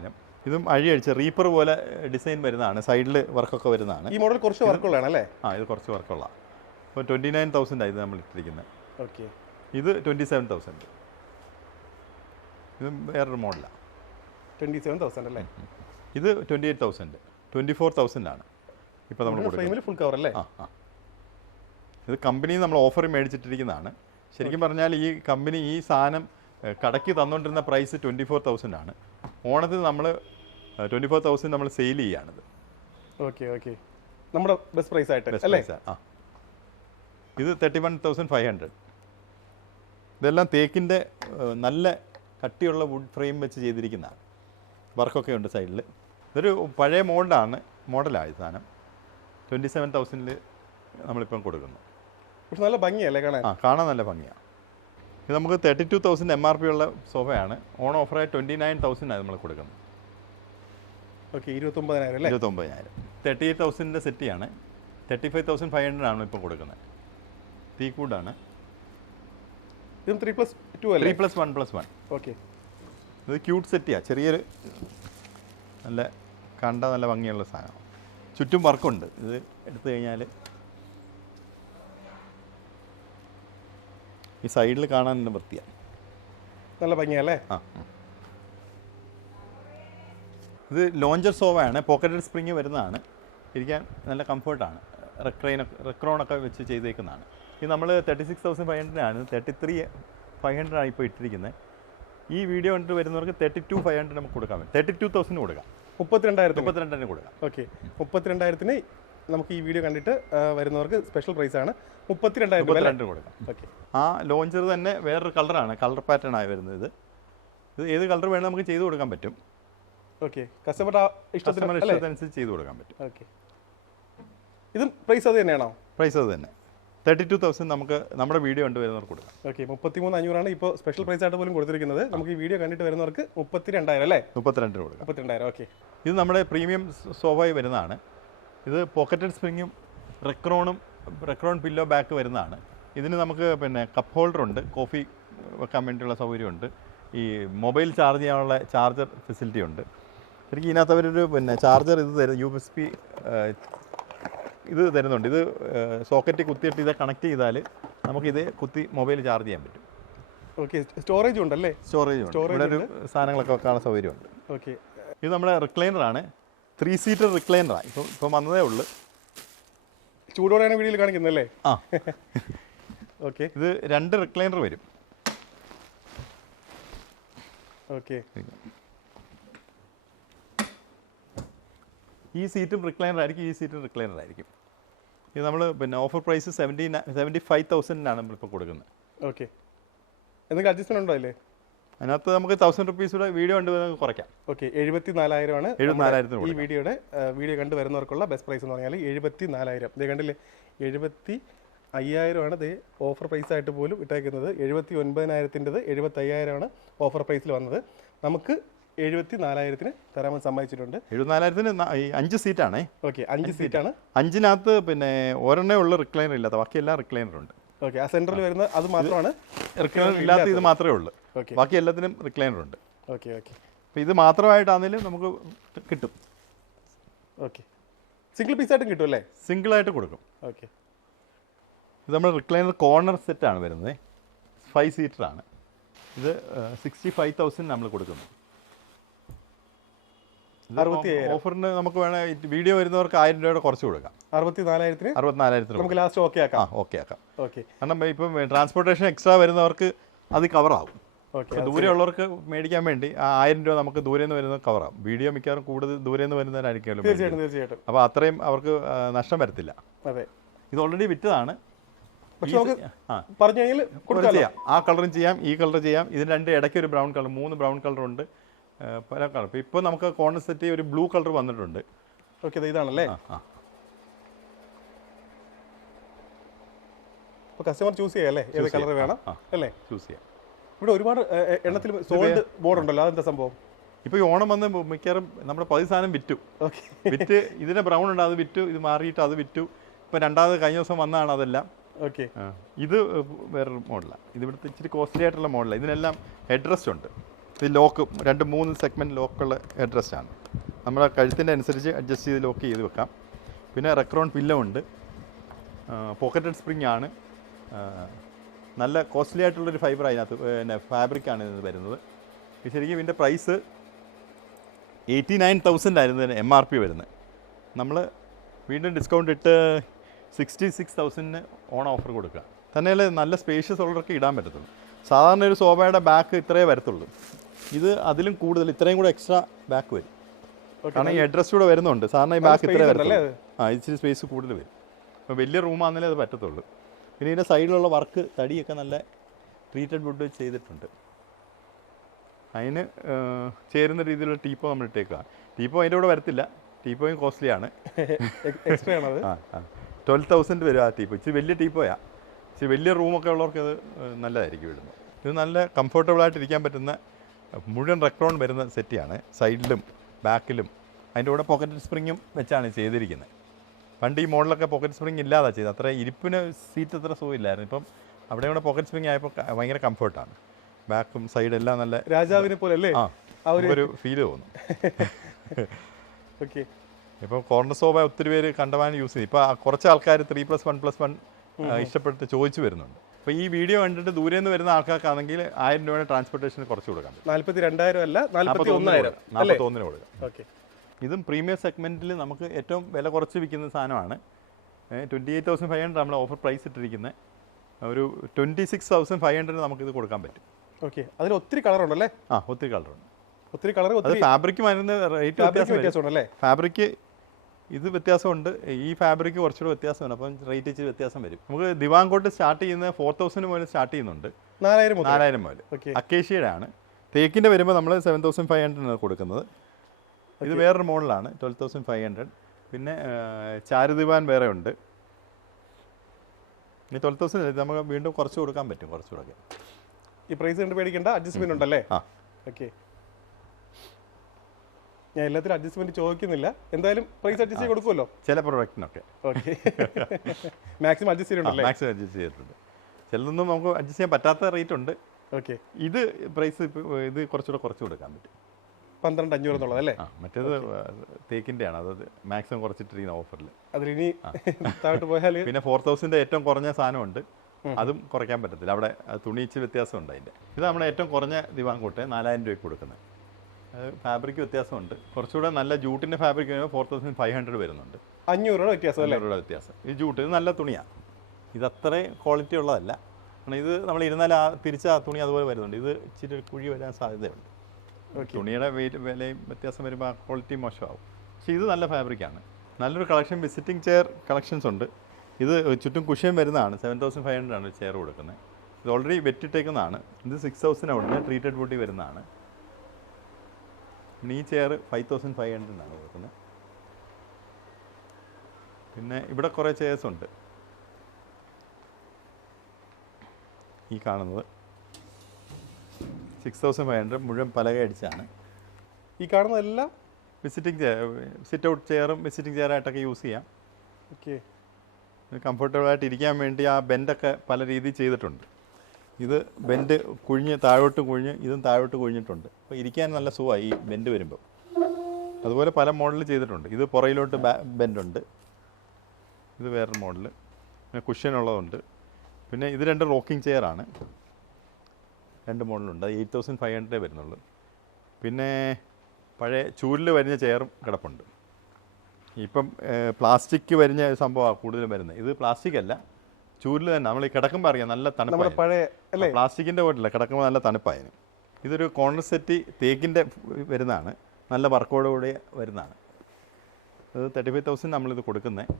ഇതും അഴിയടിച്ച റീപ്പർ പോലെ ഡിസൈൻ വരുന്നതാണ്. സൈഡിൽ വർക്കൊക്കെ വരുന്നതാണ്. ഈ മോഡൽ കുറച്ച് വർക്കുള്ളതാണ് അല്ലേ? ഇത് കുറച്ച് വർക്കുള്ള. അപ്പോൾ 29,000 ഇത് നമ്മൾ ഇട്ടിരിക്കുന്നത്. ഓക്കെ, ഇത് 27,000. ഇത് വേറൊരു മോഡലാണ്. 27,000 അല്ലേ? ഇത് 28,000. 24,000 ആണ് ഇപ്പോൾ നമ്മൾ കൊടുക്കുന്നത്. ഫുൾ കവർ അല്ലേ? ഇത് കമ്പനി നമ്മൾ ഓഫർ മേടിച്ചിട്ടിരിക്കുന്നതാണ്. ശരിക്കും പറഞ്ഞാൽ ഈ കമ്പനി ഈ സാധനം കടയ്ക്ക് തന്നുകൊണ്ടിരുന്ന പ്രൈസ് 24,000 ആണ്. ഓണത്തിന് നമ്മൾ 24,000 നമ്മൾ സെയിൽ ചെയ്യാണിത്. ഓക്കെ ഓക്കെ, നമ്മുടെ ബെസ്റ്റ് പ്രൈസ് ആയിട്ട് അല്ലേ? ഇത് 31,500. ഇതെല്ലാം തേക്കിൻ്റെ നല്ല കട്ടിയുള്ള വുഡ് ഫ്രെയിം വെച്ച് ചെയ്തിരിക്കുന്നതാണ്. വർക്കൊക്കെ ഉണ്ട് സൈഡിൽ. ഇതൊരു പഴയ മോഡലാണ് ഈ സാധനം. 27,000 നമ്മളിപ്പം കൊടുക്കുന്നു. പക്ഷെ നല്ല ഭംഗിയല്ലേ കാണാൻ? കാണാൻ നല്ല ഭംഗിയാണ്. ഇത് നമുക്ക് 32,000 MRP ഉള്ള സോഫയാണ്. ഓൺ ഓഫറായി 29,000 നമ്മൾ കൊടുക്കുന്നത്. ഓക്കെ, 29,000 അല്ലേ? 29,000. 38,000 സെറ്റിയാണ്. 35,500 ആണ് ഇപ്പോൾ കൊടുക്കുന്നത്. തീക്കൂടാണ്. ഇതും 3+2 അല്ലേ? 3+1+1. ഓക്കെ, ഇത് ക്യൂട്ട് സെറ്റിയാണ്. ചെറിയൊരു നല്ല നല്ല ഭംഗിയുള്ള സാധനം. ചുറ്റും വർക്കുണ്ട്. ഇത് എടുത്തു കഴിഞ്ഞാൽ ഈ സൈഡിൽ കാണാൻ തന്നെ വൃത്തിയാണ്. നല്ല ഭംഗിയല്ലേ? ആ, ഇത് ലോഞ്ചർ സോഫയാണ്. പോക്കറ്റഡ് സ്പ്രിങ് വരുന്നതാണ്. ഇരിക്കാൻ നല്ല കംഫർട്ടാണ്. റെക്രോണൊക്കെ വെച്ച് ചെയ്തേക്കുന്നതാണ്. ഇത് നമ്മൾ 36,500 33,500 ആണ് ഇപ്പോൾ ഇട്ടിരിക്കുന്നത്. ഈ വീഡിയോ കണ്ടിട്ട് വരുന്നവർക്ക് 32,500 നമുക്ക് കൊടുക്കാൻ പറ്റും. 32,000 കൊടുക്കാം. 32,000 കൊടുക്കാം. ഓക്കെ, 32,000 നമുക്ക് ഈ വീഡിയോ കണ്ടിട്ട് വരുന്നവർക്ക് സ്പെഷ്യൽ പ്രൈസ് ആണ്. 32,000 കൊടുക്കാം. ഓക്കെ, ആ ലോഞ്ചർ തന്നെ വേറൊരു കളറാണ്. കളർ പാറ്റേൺ ആയി വരുന്നത്. ഇത് ഏത് കളർ വേണം നമുക്ക് ചെയ്ത് കൊടുക്കാൻ പറ്റും. ഓക്കെ, കസ്റ്റമറുടെ ഇഷ്ടത്തിനനുസരിച്ച് ചെയ്ത് കൊടുക്കാൻ പറ്റും. ഓക്കെ, ഇതും പ്രൈസ് അത് തന്നെയാണോ? പ്രൈസ് അത് തന്നെ. 32,000 നമുക്ക് നമ്മുടെ വീഡിയോ കണ്ട് വരുന്നവർക്ക് കൊടുക്കാം. ഓക്കെ, 33,500 ഇപ്പോൾ സ്പെഷ്യൽ പ്രൈസ് ആയിട്ട് പോലും കൊടുത്തിരിക്കുന്നത്. നമുക്ക് ഈ വീഡിയോ കണ്ടിട്ട് വരുന്നവർക്ക് 32,000 അല്ലേ? 32 കൊടുക്കാം. 32,000. ഓക്കെ, ഇത് നമ്മുടെ പ്രീമിയം സോഫായി വരുന്നതാണ്. ഇത് പോക്കറ്റഡ് സ്പ്രിങ്ങും റെക്രോൺ പില്ലോ ബാക്ക് വരുന്നതാണ്. ഇതിന് നമുക്ക് പിന്നെ കപ്പ് ഹോൾഡറുണ്ട്, കോഫി വെക്കാൻ വേണ്ടിയുള്ള സൗകര്യമുണ്ട്, ഈ മൊബൈൽ ചാർജ് ചെയ്യാനുള്ള ചാർജർ ഫെസിലിറ്റി ഉണ്ട്. ശരിക്കും ഇതിനകത്ത് അവരൊരു പിന്നെ ചാർജർ ഇത് തരും, USB ഇത് തരുന്നുണ്ട്. ഇത് സോക്കറ്റിൽ കുത്തിയിട്ട് ഇത് കണക്ട് ചെയ്താൽ നമുക്കിത് കുത്തി മൊബൈൽ ചാർജ് ചെയ്യാൻ പറ്റും. ഓക്കെ, സ്റ്റോറേജ് ഉണ്ടല്ലേ? സ്റ്റോറേജ് ഉണ്ട്. ഇവിടെ ഒരു സാധനങ്ങളൊക്കെ വെക്കാനുള്ള സൗകര്യമുണ്ട്. ഓക്കെ, ഇത് നമ്മുടെ റിക്ലൈനറാണ്. 3 സീറ്റർ റിക്ലൈനറാണ്. ഇപ്പം വന്നതേ ഉള്ളൂ. ചൂടോടെയാണ് വീഡിയോയിൽ കാണിക്കുന്നല്ലേ? ആ ഓക്കെ, ഇത് 2 റിക്ലൈനർ വരും. ഓക്കെ, ഈ സീറ്റും റിക്ലൈനർ ആയിരിക്കും, ഈ സീറ്റും റിക്ലൈനർ ആയിരിക്കും. ഇത് നമ്മൾ പിന്നെ ഓഫർ പ്രൈസ് 75,000 നമ്മളിപ്പോൾ കൊടുക്കുന്നത്. ഓക്കെ, എന്തെങ്കിലും അഡ്ജസ്റ്റ്മെന്റ് ഉണ്ടോ അല്ലേ? അതിനകത്ത് നമുക്ക് 1,000 രൂപീസുടെ വീഡിയോ കണ്ട് കുറയ്ക്കാം. ഓക്കെ, 74,000 ആണ് 74,000 ഈ വീഡിയോ കണ്ട് വരുന്നവർക്കുള്ള ബെസ്റ്റ് പ്രൈസ് എന്ന് പറഞ്ഞാൽ 74,000. ഇത് കണ്ടില്ലേ, 75,000 ആണ് ഇത് ഓഫർ പ്രൈസ് ആയിട്ട് പോലും ഇട്ടേക്കുന്നത്. 79,000-ൻ്റെത് 75,000 ആണ് ഓഫർ പ്രൈസിൽ വന്നത്. നമുക്ക് 74,000 തരാമെന്ന് സമ്മതിച്ചിട്ടുണ്ട്. 74,000 5 സീറ്റാണേ. ഓക്കെ, 5 സീറ്റാണ്. 5-നകത്ത് പിന്നെ ഒരെണ്ണേ ഉള്ള റിക്ലൈനർ ഇല്ലാത്ത, ബാക്കി എല്ലാം റിക്ലൈനർ ഉണ്ട്. ഓക്കെ, ആ സെൻറ്ററിൽ വരുന്ന അത് മാത്രമാണ് റിക്ലൈനർ ഇല്ലാത്ത. ഇത് മാത്രമേ ഉള്ളൂ. ഓക്കെ, ബാക്കി എല്ലാത്തിനും റിക്ലൈനർ ഉണ്ട്. ഓക്കെ, ഓക്കെ, അപ്പോൾ ഇത് മാത്രമായിട്ടാണെങ്കിലും നമുക്ക് കിട്ടും. ഓക്കെ, സിംഗിൾ പീസായിട്ടും കിട്ടും അല്ലേ? സിംഗിളായിട്ട് കൊടുക്കും. ഓക്കെ, ഇത് നമ്മുടെ റിക്ലൈനർ കോർണർ സെറ്റാണ് വരുന്നത്. 5 സീറ്ററാണ്. ഇത് 65,000 നമ്മൾ കൊടുക്കുന്നു. ഓഫറിന് നമുക്ക് വേണമെങ്കിൽ വീഡിയോ വരുന്നവർക്ക് 1,000 രൂപയുടെ കുറച്ച് കൊടുക്കാം. 64,000 നമുക്ക് ലാസ്റ്റ് ഓക്കെ ആക്കാം. ഓക്കെ ആക്കാം. ഓക്കെ, കാരണം ഇപ്പം ട്രാൻസ്പോർട്ടേഷൻ എക്സ്ട്രാ വരുന്നവർക്ക് അത് കവറാവും. ഓക്കെ, ദൂരെയുള്ളവർക്ക് മേടിക്കാൻ വേണ്ടി ആ 1,000 രൂപ നമുക്ക് ദൂരെ നിന്ന് വരുന്നത് കവറാവും. വീഡിയോ മിക്കവാറും കൂടുതൽ ദൂരെ നിന്ന് വരുന്നവരായിരിക്കുമല്ലോ. തീർച്ചയായിട്ടും. അപ്പോൾ അത്രയും അവർക്ക് നഷ്ടം വരത്തില്ല. അതെ, ഇത് ഓൾറെഡി വിറ്റതാണ്. പക്ഷേ പറഞ്ഞു കഴിഞ്ഞാൽ ചെയ്യാം. ആ കളറും ചെയ്യാം, ഈ കളർ ചെയ്യാം. ഇതിന് 2 ഇടയ്ക്ക് ഒരു ബ്രൗൺ കളർ, 3 ബ്രൗൺ കളറുണ്ട്, പല കളർ. ഇപ്പോൾ നമുക്ക് കോർണർ സെറ്റ് ഒരു ബ്ലൂ കളർ വന്നിട്ടുണ്ട്. ഓക്കെ, ഇതാണല്ലേ? അപ്പോൾ കസ്റ്റമർ ചൂസ് ചെയ്യാം അല്ലേ, ഏത് കളർ വേണം അല്ലേ? ചൂസ് ചെയ്യാം. ഇവിടെ ഒരുപാട് എണ്ണത്തിൽ സോൾഡ് ബോർഡ് ഉണ്ടല്ലോ, അതെന്താ സംഭവം? ഇപ്പോൾ ഈ ഓണം വന്ന് മിക്കവാറും നമ്മുടെ 10 സാധനം വിറ്റു. ഓക്കെ, വിറ്റ് ഇതിന് ബ്രൗൺ ഉണ്ട്, അത് വിറ്റു. ഇത് മാറിയിട്ട് അത് വിറ്റു. ഇപ്പോൾ രണ്ടാമത് കഴിഞ്ഞ ദിവസം വന്നതാണ് അതെല്ലാം. ഓക്കെ, ഇത് വേറൊരു മോഡലാണ്. ഇത് ഇവിടുത്തെ ഇച്ചിരി കോസ്റ്റ്ലി ആയിട്ടുള്ള മോഡലാണ്. ഇതിനെല്ലാം ഹെഡ് റെസ്റ്റ് ഉണ്ട്. ഇത് ലോക്ക് 2-3 സെഗ്മെൻറ്റ് ലോക്കുള്ള ഹെഡ് റെസ്റ്റാണ്. നമ്മുടെ കഴുത്തിൻ്റെ അനുസരിച്ച് അഡ്ജസ്റ്റ് ചെയ്ത് ലോക്ക് ചെയ്ത് വെക്കാം. പിന്നെ റെക്രോൺ പില്ലോ ഉണ്ട്. പോക്കറ്റഡ് സ്പ്രിങ് ആണ്. നല്ല കോസ്റ്റ്ലി ആയിട്ടുള്ളൊരു ഫൈബർ അതിനകത്ത് പിന്നെ ഫാബ്രിക്കാണ് ഇത് വരുന്നത്. ശരിക്കും ഇതിൻ്റെ പ്രൈസ് 89,000 ആയിരുന്നു MRP വരുന്നത്. നമ്മൾ വീണ്ടും ഡിസ്കൗണ്ട് ഇട്ട് 66,000 ഓൺ ഓഫർ കൊടുക്കുക. തന്നെയല്ലേ നല്ല സ്പേഷ്യസ് ഉള്ളവർക്ക് ഇടാൻ പറ്റത്തുള്ളൂ. സാധാരണ ഒരു സോഫയുടെ ബാക്ക് ഇത്രയേ വരത്തുള്ളൂ. ഇത് അതിലും കൂടുതൽ ഇത്രയും കൂടെ എക്സ്ട്രാ ബാക്ക് വരും. കാരണം ഈ ഹെഡ് റെസ്റ്റ് കൂടെ വരുന്നുണ്ട്. സാധാരണ ഈ ബാക്ക് ഇത്രയേ വരത്തുള്ളൂ. ഇച്ചിരി സ്പേസ് കൂടുതൽ വരും. അപ്പോൾ വലിയ റൂമാണെന്നേ അത് പറ്റത്തുള്ളൂ. പിന്നെ ഇതിൻ്റെ സൈഡിലുള്ള വർക്ക് തടിയൊക്കെ നല്ല ട്രീറ്റഡ് വുഡ് ചെയ്തിട്ടുണ്ട്. അതിന് ചേരുന്ന രീതിയിലുള്ള ടീപ്പോ നമ്മൾ ഇട്ടേക്കുക. ടീപ്പോ അതിൻ്റെ കൂടെ വരത്തില്ല. ടീപ്പോയും കോസ്റ്റ്ലിയാണ്. എക്സ്ട്രാ ആണ്. 12,000 വരും ആ ടീപ്പോ. ഇച്ചിരി വലിയ ടീപ്പോയാണ്. ഇച്ചിരി വലിയ റൂമൊക്കെ ഉള്ളവർക്ക് അത് നല്ലതായിരിക്കും ഇടുന്നത്. ഇത് നല്ല കംഫർട്ടബിളായിട്ട് ഇരിക്കാൻ പറ്റുന്ന മുഴുവൻ റെക്രോൺ വരുന്ന സെറ്റിയാണ്. സൈഡിലും ബാക്കിലും അതിൻ്റെ കൂടെ പോക്കറ്റ് സ്പ്രിങ്ങും വെച്ചാണ് ചെയ്തിരിക്കുന്നത്. പണ്ട് ഈ മോഡലൊക്കെ പോക്കറ്റ് സ്പ്രിങ് ഇല്ലാതാണ് ചെയ്തത്. അത്ര ഇരിപ്പിന് സീറ്റ് അത്ര സുഖമില്ലായിരുന്നു. ഇപ്പം അവിടെ കൂടെ പോക്കറ്റ് സ്പ്രിങ് ആയപ്പോൾ ഭയങ്കര കംഫർട്ടാണ്. ബാക്കും സൈഡെല്ലാം നല്ല രാജാവിനെ പോലെ അല്ലേ ഒരു ഫീല് തോന്നും. ഓക്കെ. ഇപ്പോൾ കോർണർ സോഫ ഒത്തിരി പേര് കണ്ടമാനം യൂസ് ചെയ്യും. ഇപ്പോൾ കുറച്ച് ആൾക്കാർ 3+1+1 ഇഷ്ടപ്പെട്ട് ചോദിച്ചു വരുന്നുണ്ട്. അപ്പോൾ ഈ വീഡിയോ കണ്ടിട്ട് ദൂരെ നിന്ന് വരുന്ന ആൾക്കാർക്കാണെങ്കിൽ 1000 രൂപയുടെ ട്രാൻസ്പോർട്ടേഷന് കുറച്ച് കൊടുക്കാൻ പറ്റും. 42,000 അല്ല 41,000 41 കൊടുക്കാം. ഓക്കെ. ഇതും പ്രീമിയം സെഗ്മെൻറ്റിൽ നമുക്ക് ഏറ്റവും വില കുറച്ച് വിൽക്കുന്ന സാധനമാണ്. 28,500 നമ്മൾ ഓഫർ പ്രൈസ് ഇട്ടിരിക്കുന്നത്. ഒരു 26,500 നമുക്കിത് കൊടുക്കാൻ പറ്റും. ഓക്കെ. അതിൽ ഒത്തിരി കളറുണ്ടല്ലേ? ഒത്തിരി കളറുണ്ട്. ഒത്തിരി കളർ. അത് ഫാബ്രിക് വരുന്ന റേറ്റ് വ്യത്യാസമുണ്ടല്ലേ? ഫാബ്രിക് ഇത് വ്യത്യാസമുണ്ട്. ഈ ഫാബ്രിക് കുറച്ചുകൂടെ വ്യത്യാസമുണ്ട്. അപ്പം റേറ്റ് ഇച്ചിരി വ്യത്യാസം വരും. നമുക്ക് ദിവാങ്കോട്ട് സ്റ്റാർട്ട് ചെയ്യുന്നത് 4,000 മുതൽ സ്റ്റാർട്ട് ചെയ്യുന്നുണ്ട്. 4,000 മുതൽ. അക്കേഷ്യയുടെ ആണ്. തേക്കിൻ്റെ വരുമ്പോൾ നമ്മൾ 7,500 കൊടുക്കുന്നത്. ഇത് വേറൊരു മോഡലാണ് 12,500. പിന്നെ ചാരുദിവാൻ വേറെ ഉണ്ട്. ഇനി 12,000 നമുക്ക് വീണ്ടും കുറച്ച് കൊടുക്കാൻ പറ്റും. കുറച്ചുകൂടെ ഈ പ്രൈസ് കണ്ട് പേടിക്കേണ്ട, അഡ്ജസ്റ്റ്മെന്റ് ഉണ്ടല്ലേ? ഓക്കെ. ഞാൻ എല്ലാത്തിലും അഡ്ജസ്റ്റ്മെന്റ് ചോദിക്കുന്നില്ല. എന്തായാലും പ്രൈസ് അഡ്ജസ്റ്റ് ചെയ്ത് കൊടുക്കുമല്ലോ ചില പ്രൊഡക്റ്റിനൊക്കെ. ഓക്കെ. മാക്സിമം അഡ്ജസ്റ്റ് ചെയ്തിട്ടുണ്ടല്ലേ? മാക്സിമം അഡ്ജസ്റ്റ് ചെയ്തിട്ടുണ്ട്. ചിലതൊന്നും നമുക്ക് അഡ്ജസ്റ്റ് ചെയ്യാൻ പറ്റാത്ത റേറ്റ് ഉണ്ട്. ഓക്കെ. ഇത് പ്രൈസ് ഇത് കുറച്ചുകൂടെ കുറച്ച് കൊടുക്കാൻ പറ്റും. 12,500 എന്നുള്ളത് അല്ലേ? മറ്റേത് തേക്കിൻ്റെ ആണ്. അത് മാക്സിമം കുറച്ചിട്ടിരിക്കുന്ന ഓഫറിൽ. അതിലിനി താഴോട്ട് പോയാൽ പിന്നെ 4,000 ഏറ്റവും കുറഞ്ഞ സാധനമുണ്ട്. അതും കുറയ്ക്കാൻ പറ്റത്തില്ല. അവിടെ തുണി ഇച്ചിരി വ്യത്യാസമുണ്ട് അതിൻ്റെ. ഇത് നമ്മുടെ ഏറ്റവും കുറഞ്ഞ ദിവാങ്കോട്ട് 4,000 രൂപയ്ക്ക് കൊടുക്കുന്നത്. ഫാബ്രിക് വ്യത്യാസമുണ്ട്. കുറച്ചുകൂടെ നല്ല ജൂട്ടിൻ്റെ ഫാബ്രിക് വരുമ്പോൾ 4,500 വരുന്നുണ്ട്. 500 രൂപ വ്യത്യാസം. 500 രൂപ വ്യത്യാസം. ഈ ജൂട്ട് ഇത് നല്ല തുണിയാണ്. ഇത് അത്രയും ക്വാളിറ്റി ഉള്ളതല്ല. കാരണം ഇത് നമ്മൾ ഇരുന്നാൽ തിരിച്ച് ആ തുണി അതുപോലെ വരുന്നുണ്ട്. ഇത് ഇച്ചിരി കുഴി വരാൻ സാധ്യതയുണ്ട്. തുണിയുടെ വിലയും വ്യത്യാസം വരുമ്പോൾ ആ ക്വാളിറ്റി മോശമാവും. പക്ഷേ ഇത് നല്ല ഫാബ്രിക്കാണ്. നല്ലൊരു കളക്ഷൻ വിസിറ്റിംഗ് ചെയർ കളക്ഷൻസ് ഉണ്ട്. ഇത് ചുറ്റും കുഷ്യൻ വരുന്നതാണ്. 7,500 ആണ് ചെയർ കൊടുക്കുന്നത്. ഇത് ഓൾറെഡി വെറ്റിട്ടേക്കുന്നതാണ്. ഇത് 6,000 ഉണ്ട്. ട്രീറ്റഡ് ബോട്ടി വരുന്നതാണ്. ഈ ചെയർ 5,500 ആണ് കൊടുക്കുന്നത്. പിന്നെ ഇവിടെ കുറേ ചെയർസ് ഉണ്ട്. ഈ കാണുന്നത് 6,500 മുഴുവൻ പലക അടിച്ചാണ്. ഈ കാണുന്നതെല്ലാം വിസിറ്റിംഗ് ചെയർ, സിറ്റ് ഔട്ട് ചെയറും വിസിറ്റിംഗ് ചെയറായിട്ടൊക്കെ യൂസ് ചെയ്യാം. ഓക്കെ. കംഫർട്ടബിളായിട്ട് ഇരിക്കാൻ വേണ്ടി ആ ബെൻഡൊക്കെ പല രീതിയിൽ ചെയ്തിട്ടുണ്ട്. ഇത് ബെൻഡ് കുഴിഞ്ഞ് താഴോട്ട് കുഴിഞ്ഞ് ഇതും താഴോട്ട് കുഴിഞ്ഞിട്ടുണ്ട്. അപ്പോൾ ഇരിക്കാൻ നല്ല സുഖമായി ഈ ബെൻഡ് വരുമ്പോൾ. അതുപോലെ പല മോഡൽ ചെയ്തിട്ടുണ്ട്. ഇത് പുറയിലോട്ട് ബെൻഡുണ്ട്. ഇത് വേറൊരു മോഡൽ. പിന്നെ കുഷ്യനുള്ളതുണ്ട്. പിന്നെ ഇത് 2 റോക്കിംഗ് ചെയറാണ്. 2 മോഡലുണ്ട്. അത് 8,500 വരുന്നുള്ളൂ. പിന്നെ പഴയ ചൂരിൽ വരുന്ന ചെയറും കിടപ്പുണ്ട്. ഇപ്പം പ്ലാസ്റ്റിക് വരുന്ന സംഭവമാണ് കൂടുതലും വരുന്നത്. ഇത് പ്ലാസ്റ്റിക് അല്ല, ചൂരിൽ തന്നെ. നമ്മൾ ഈ കിടക്കുമ്പോൾ അറിയാം നല്ല തണുപ്പാണ്. പ്ലാസ്റ്റിക്കിൻ്റെ പോയിട്ടില്ല, കിടക്കുമ്പോൾ നല്ല തണുപ്പായിരുന്നു. ഇതൊരു കോർണർ സെറ്റ് തേക്കിൻ്റെ വരുന്നതാണ്. നല്ല വർക്കോടുകൂടി വരുന്നതാണ്. ഇത് 35,000 നമ്മളിത് കൊടുക്കുന്നത്.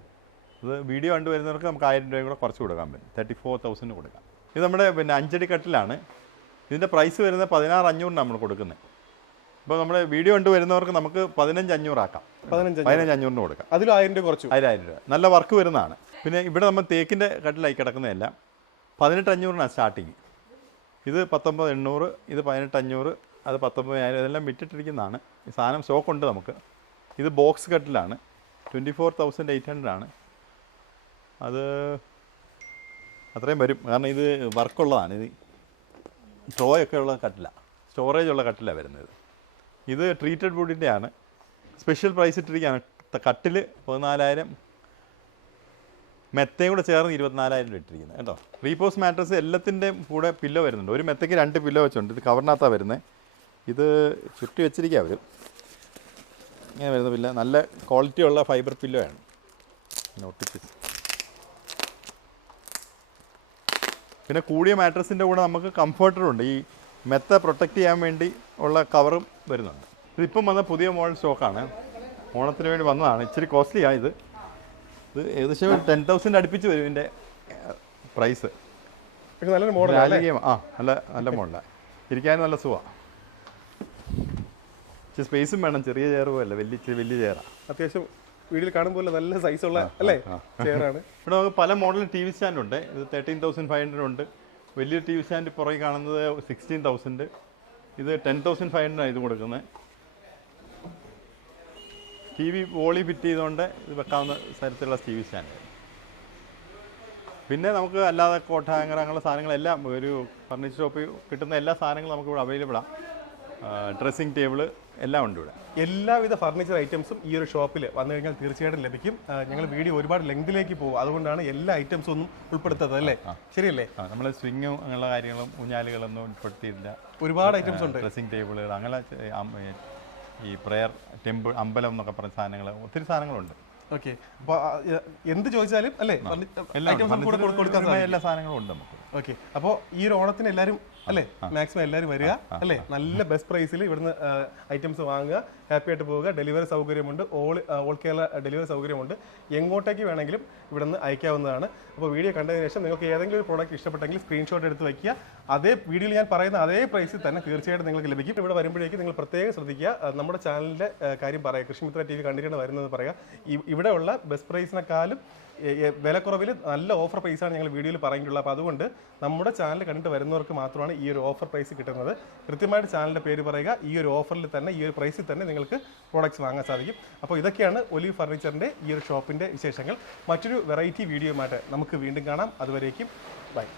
ഇത് വീഡിയോ കണ്ടു വരുന്നവർക്ക് നമുക്ക് 1000 രൂപയും കൂടെ കുറച്ച് കൊടുക്കാൻ പറ്റും. 34,000 കൊടുക്കാം. ഇത് നമ്മുടെ പിന്നെ 5 അടി കട്ടിലാണ്. ഇതിൻ്റെ പ്രൈസ് വരുന്നത് 16,500 നമ്മൾ കൊടുക്കുന്നത്. ഇപ്പോൾ നമ്മുടെ വീഡിയോ കണ്ടു വരുന്നവർക്ക് നമുക്ക് 15,500 ആക്കാം. 15,500 കൊടുക്കാം. അതിൽ 1000 രൂപ കുറച്ചു. 1000 രൂപ. നല്ല വർക്ക് വരുന്നതാണ്. പിന്നെ ഇവിടെ നമ്മൾ തേക്കിൻ്റെ കട്ടിലായി കിടക്കുന്നതെല്ലാം 18,500 സ്റ്റാർട്ടിങ്. ഇത് 19,800, ഇത് 18,500, അത് 19,000. ഇതെല്ലാം വിറ്റിട്ടിരിക്കുന്നതാണ്. ഈ സാധനം സ്റ്റോക്കുണ്ട് നമുക്ക്. ഇത് ബോക്സ് കട്ടിലാണ്. 24,800 ആണ്. അത് അത്രയും വരും. കാരണം ഇത് വർക്കുള്ളതാണ്. ഇത് ട്രോയൊക്കെ ഉള്ള കട്ടിലാണ്, സ്റ്റോറേജ് ഉള്ള കട്ടിലാണ് വരുന്നത്. ഇത് ട്രീറ്റഡ് വുഡിൻ്റെ ആണ്. സ്പെഷ്യൽ പ്രൈസ് ഇട്ടിരിക്കുകയാണ്. കട്ടിൽ 14,000, മെത്തയും കൂടെ ചേർന്ന് 24,000 ഇട്ടിരിക്കുന്നത് കേട്ടോ. റീപോസ് മാട്രസ് എല്ലാത്തിൻ്റെയും കൂടെ പില്ലോ വരുന്നുണ്ട്. ഒരു മെത്തയ്ക്ക് 2 പില്ലോ വെച്ചുണ്ട്. ഇത് കവറിനകത്താണ് വരുന്നത്. ഇത് ചുറ്റി വെച്ചിരിക്കുക അവർ. ഇങ്ങനെ വരുന്ന പില്ലോ നല്ല ക്വാളിറ്റി ഉള്ള ഫൈബർ പില്ലോ ആണ്. ഒട്ടിപ്പിച്ച് പിന്നെ കൂടിയ മാട്രസിൻ്റെ കൂടെ നമുക്ക് കംഫർട്ടറുണ്ട്. ഈ മെത്ത പ്രൊട്ടക്റ്റ് ചെയ്യാൻ വേണ്ടി ഉള്ള കവറും വരുന്നുണ്ട്. ഇതിപ്പം വന്ന പുതിയ മോഡൽ സ്റ്റോക്കാണ്. ഓണത്തിന് വേണ്ടി വന്നതാണ്. ഇച്ചിരി കോസ്റ്റ്ലിയാണ് ഇത്. ഇത് ഏകദേശം 10,000 അടുപ്പിച്ച് വരും ഇതിൻ്റെ പ്രൈസ്. നല്ലൊരു മോഡൽ. നല്ല മോഡലാണ്. ഇരിക്കാൻ നല്ല സുഖമാണ്. ഇച്ചിരി സ്പേസും വേണം. ചെറിയ ചെയർ പോലല്ല, വലിയ ചെയറാണ്. അത്യാവശ്യം വീഡിയോയിൽ കാണുമ്പോൾ നല്ല സൈസുള്ള അല്ലേ ചെയറാണ്. ഇവിടെ നമുക്ക് പല മോഡലും TV സ്റ്റാൻഡുണ്ട്. ഇത് 13,500 ഉണ്ട്. വലിയ ടി വി സ്റ്റാൻഡ് പുറകെ കാണുന്നത് 16,000. ഇത് 10,500 ഇത് കൊടുക്കുന്നത്. ടി വി വോളി ഫിറ്റ് ചെയ്തുകൊണ്ട് ഇത് വെക്കാവുന്ന തരത്തിലുള്ള ടി വി സ്റ്റാൻഡ്. പിന്നെ നമുക്ക് അല്ലാതെ കോട്ട ഹാങ്ങർ അങ്ങനെയുള്ള സാധനങ്ങളെല്ലാം ഒരു ഫർണിച്ചർ ഷോപ്പിൽ കിട്ടുന്ന എല്ലാ സാധനങ്ങളും നമുക്കിവിടെ അവൈലബിളാണ്. ഡ്രസ്സിംഗ് ടേബിള് എല്ലാം ഉണ്ട് ഇവിടെ. എല്ലാവിധ ഫർണിച്ചർ ഐറ്റംസും ഈ ഒരു ഷോപ്പിൽ വന്നു കഴിഞ്ഞാൽ തീർച്ചയായിട്ടും ലഭിക്കും. ഞങ്ങൾ വീഡിയോ ഒരുപാട് ലെങ്തിലേക്ക് പോകും, അതുകൊണ്ടാണ് എല്ലാ ഐറ്റംസും ഒന്നും ഉൾപ്പെടുത്തത് അല്ലേ? ശരിയല്ലേ? നമ്മൾ സ്വിങ്ങും അങ്ങനെയുള്ള കാര്യങ്ങളും ഊഞ്ഞാലുകളൊന്നും ഉൾപ്പെടുത്തിയില്ല. ഒരുപാട് ഐറ്റംസ് ഉണ്ട്. ഡ്രസ്സിംഗ് ടേബിളുകൾ അങ്ങനെ ഈ പ്രെയർ ടെമ്പിൾ അമ്പലം എന്നൊക്കെ പറഞ്ഞ സാധനങ്ങൾ ഒത്തിരി സാധനങ്ങളുണ്ട്. ഓക്കെ, അപ്പോൾ എന്ത് ചോദിച്ചാലും അല്ലേ കൊടുക്കാൻ എല്ലാ സാധനങ്ങളും ഉണ്ട് നമുക്ക്. ഓക്കെ, അപ്പോൾ ഈ ഒരു ഓണത്തിന് എല്ലാവരും അല്ലേ മാക്സിമം എല്ലാവരും വരിക അല്ലേ? നല്ല ബെസ്റ്റ് പ്രൈസിൽ ഇവിടുന്ന് ഐറ്റംസ് വാങ്ങുക, ഹാപ്പി ആയിട്ട് പോവുക. ഡെലിവറി സൗകര്യമുണ്ട്, ഓൾ കേരള ഡെലിവറി സൗകര്യമുണ്ട്. എങ്ങോട്ടേക്ക് വേണമെങ്കിലും ഇവിടുന്ന് അയക്കാവുന്നതാണ്. അപ്പോൾ വീഡിയോ കണ്ടതിന് ശേഷം നിങ്ങൾക്ക് ഏതെങ്കിലും ഒരു പ്രോഡക്റ്റ് ഇഷ്ടപ്പെട്ടെങ്കിൽ സ്ക്രീൻഷോട്ട് എടുത്ത് വയ്ക്കുക. അതേ വീഡിയോയിൽ ഞാൻ പറയുന്ന അതേ പ്രൈസിൽ തന്നെ തീർച്ചയായിട്ടും നിങ്ങൾക്ക് ലഭിക്കും. ഇവിടെ വരുമ്പോഴേക്കും നിങ്ങൾ പ്രത്യേകം ശ്രദ്ധിക്കുക, നമ്മുടെ ചാനലിൻ്റെ കാര്യം പറയുക, കൃഷിമിത്ര TV കണ്ടിട്ടാണ് വരുന്നത് പറയുക. ഇവിടെയുള്ള ബെസ്റ്റ് പ്രൈസിനെക്കാളും വിലക്കുറവിൽ നല്ല ഓഫർ പ്രൈസാണ് ഞങ്ങൾ വീഡിയോയിൽ പറഞ്ഞിട്ടുള്ളത്. അപ്പോൾ അതുകൊണ്ട് നമ്മുടെ ചാനൽ കണ്ടിട്ട് വരുന്നവർക്ക് മാത്രമാണ് ഈ ഒരു ഓഫർ പ്രൈസ് കിട്ടുന്നത്. കൃത്യമായിട്ട് ചാനലിൻ്റെ പേര് പറയുക. ഈ ഒരു ഓഫറിൽ തന്നെ ഈ ഒരു പ്രൈസിൽ തന്നെ നിങ്ങൾക്ക് പ്രോഡക്റ്റ്സ് വാങ്ങാൻ സാധിക്കും. അപ്പോൾ ഇതൊക്കെയാണ് ഒലിവ് ഫർണിച്ചറിൻ്റെ ഈ ഒരു ഷോപ്പിൻ്റെ വിശേഷങ്ങൾ. മറ്റൊരു വെറൈറ്റി വീഡിയോയുമായിട്ട് നമുക്ക് വീണ്ടും കാണാം. അതുവരേക്കും ബൈ.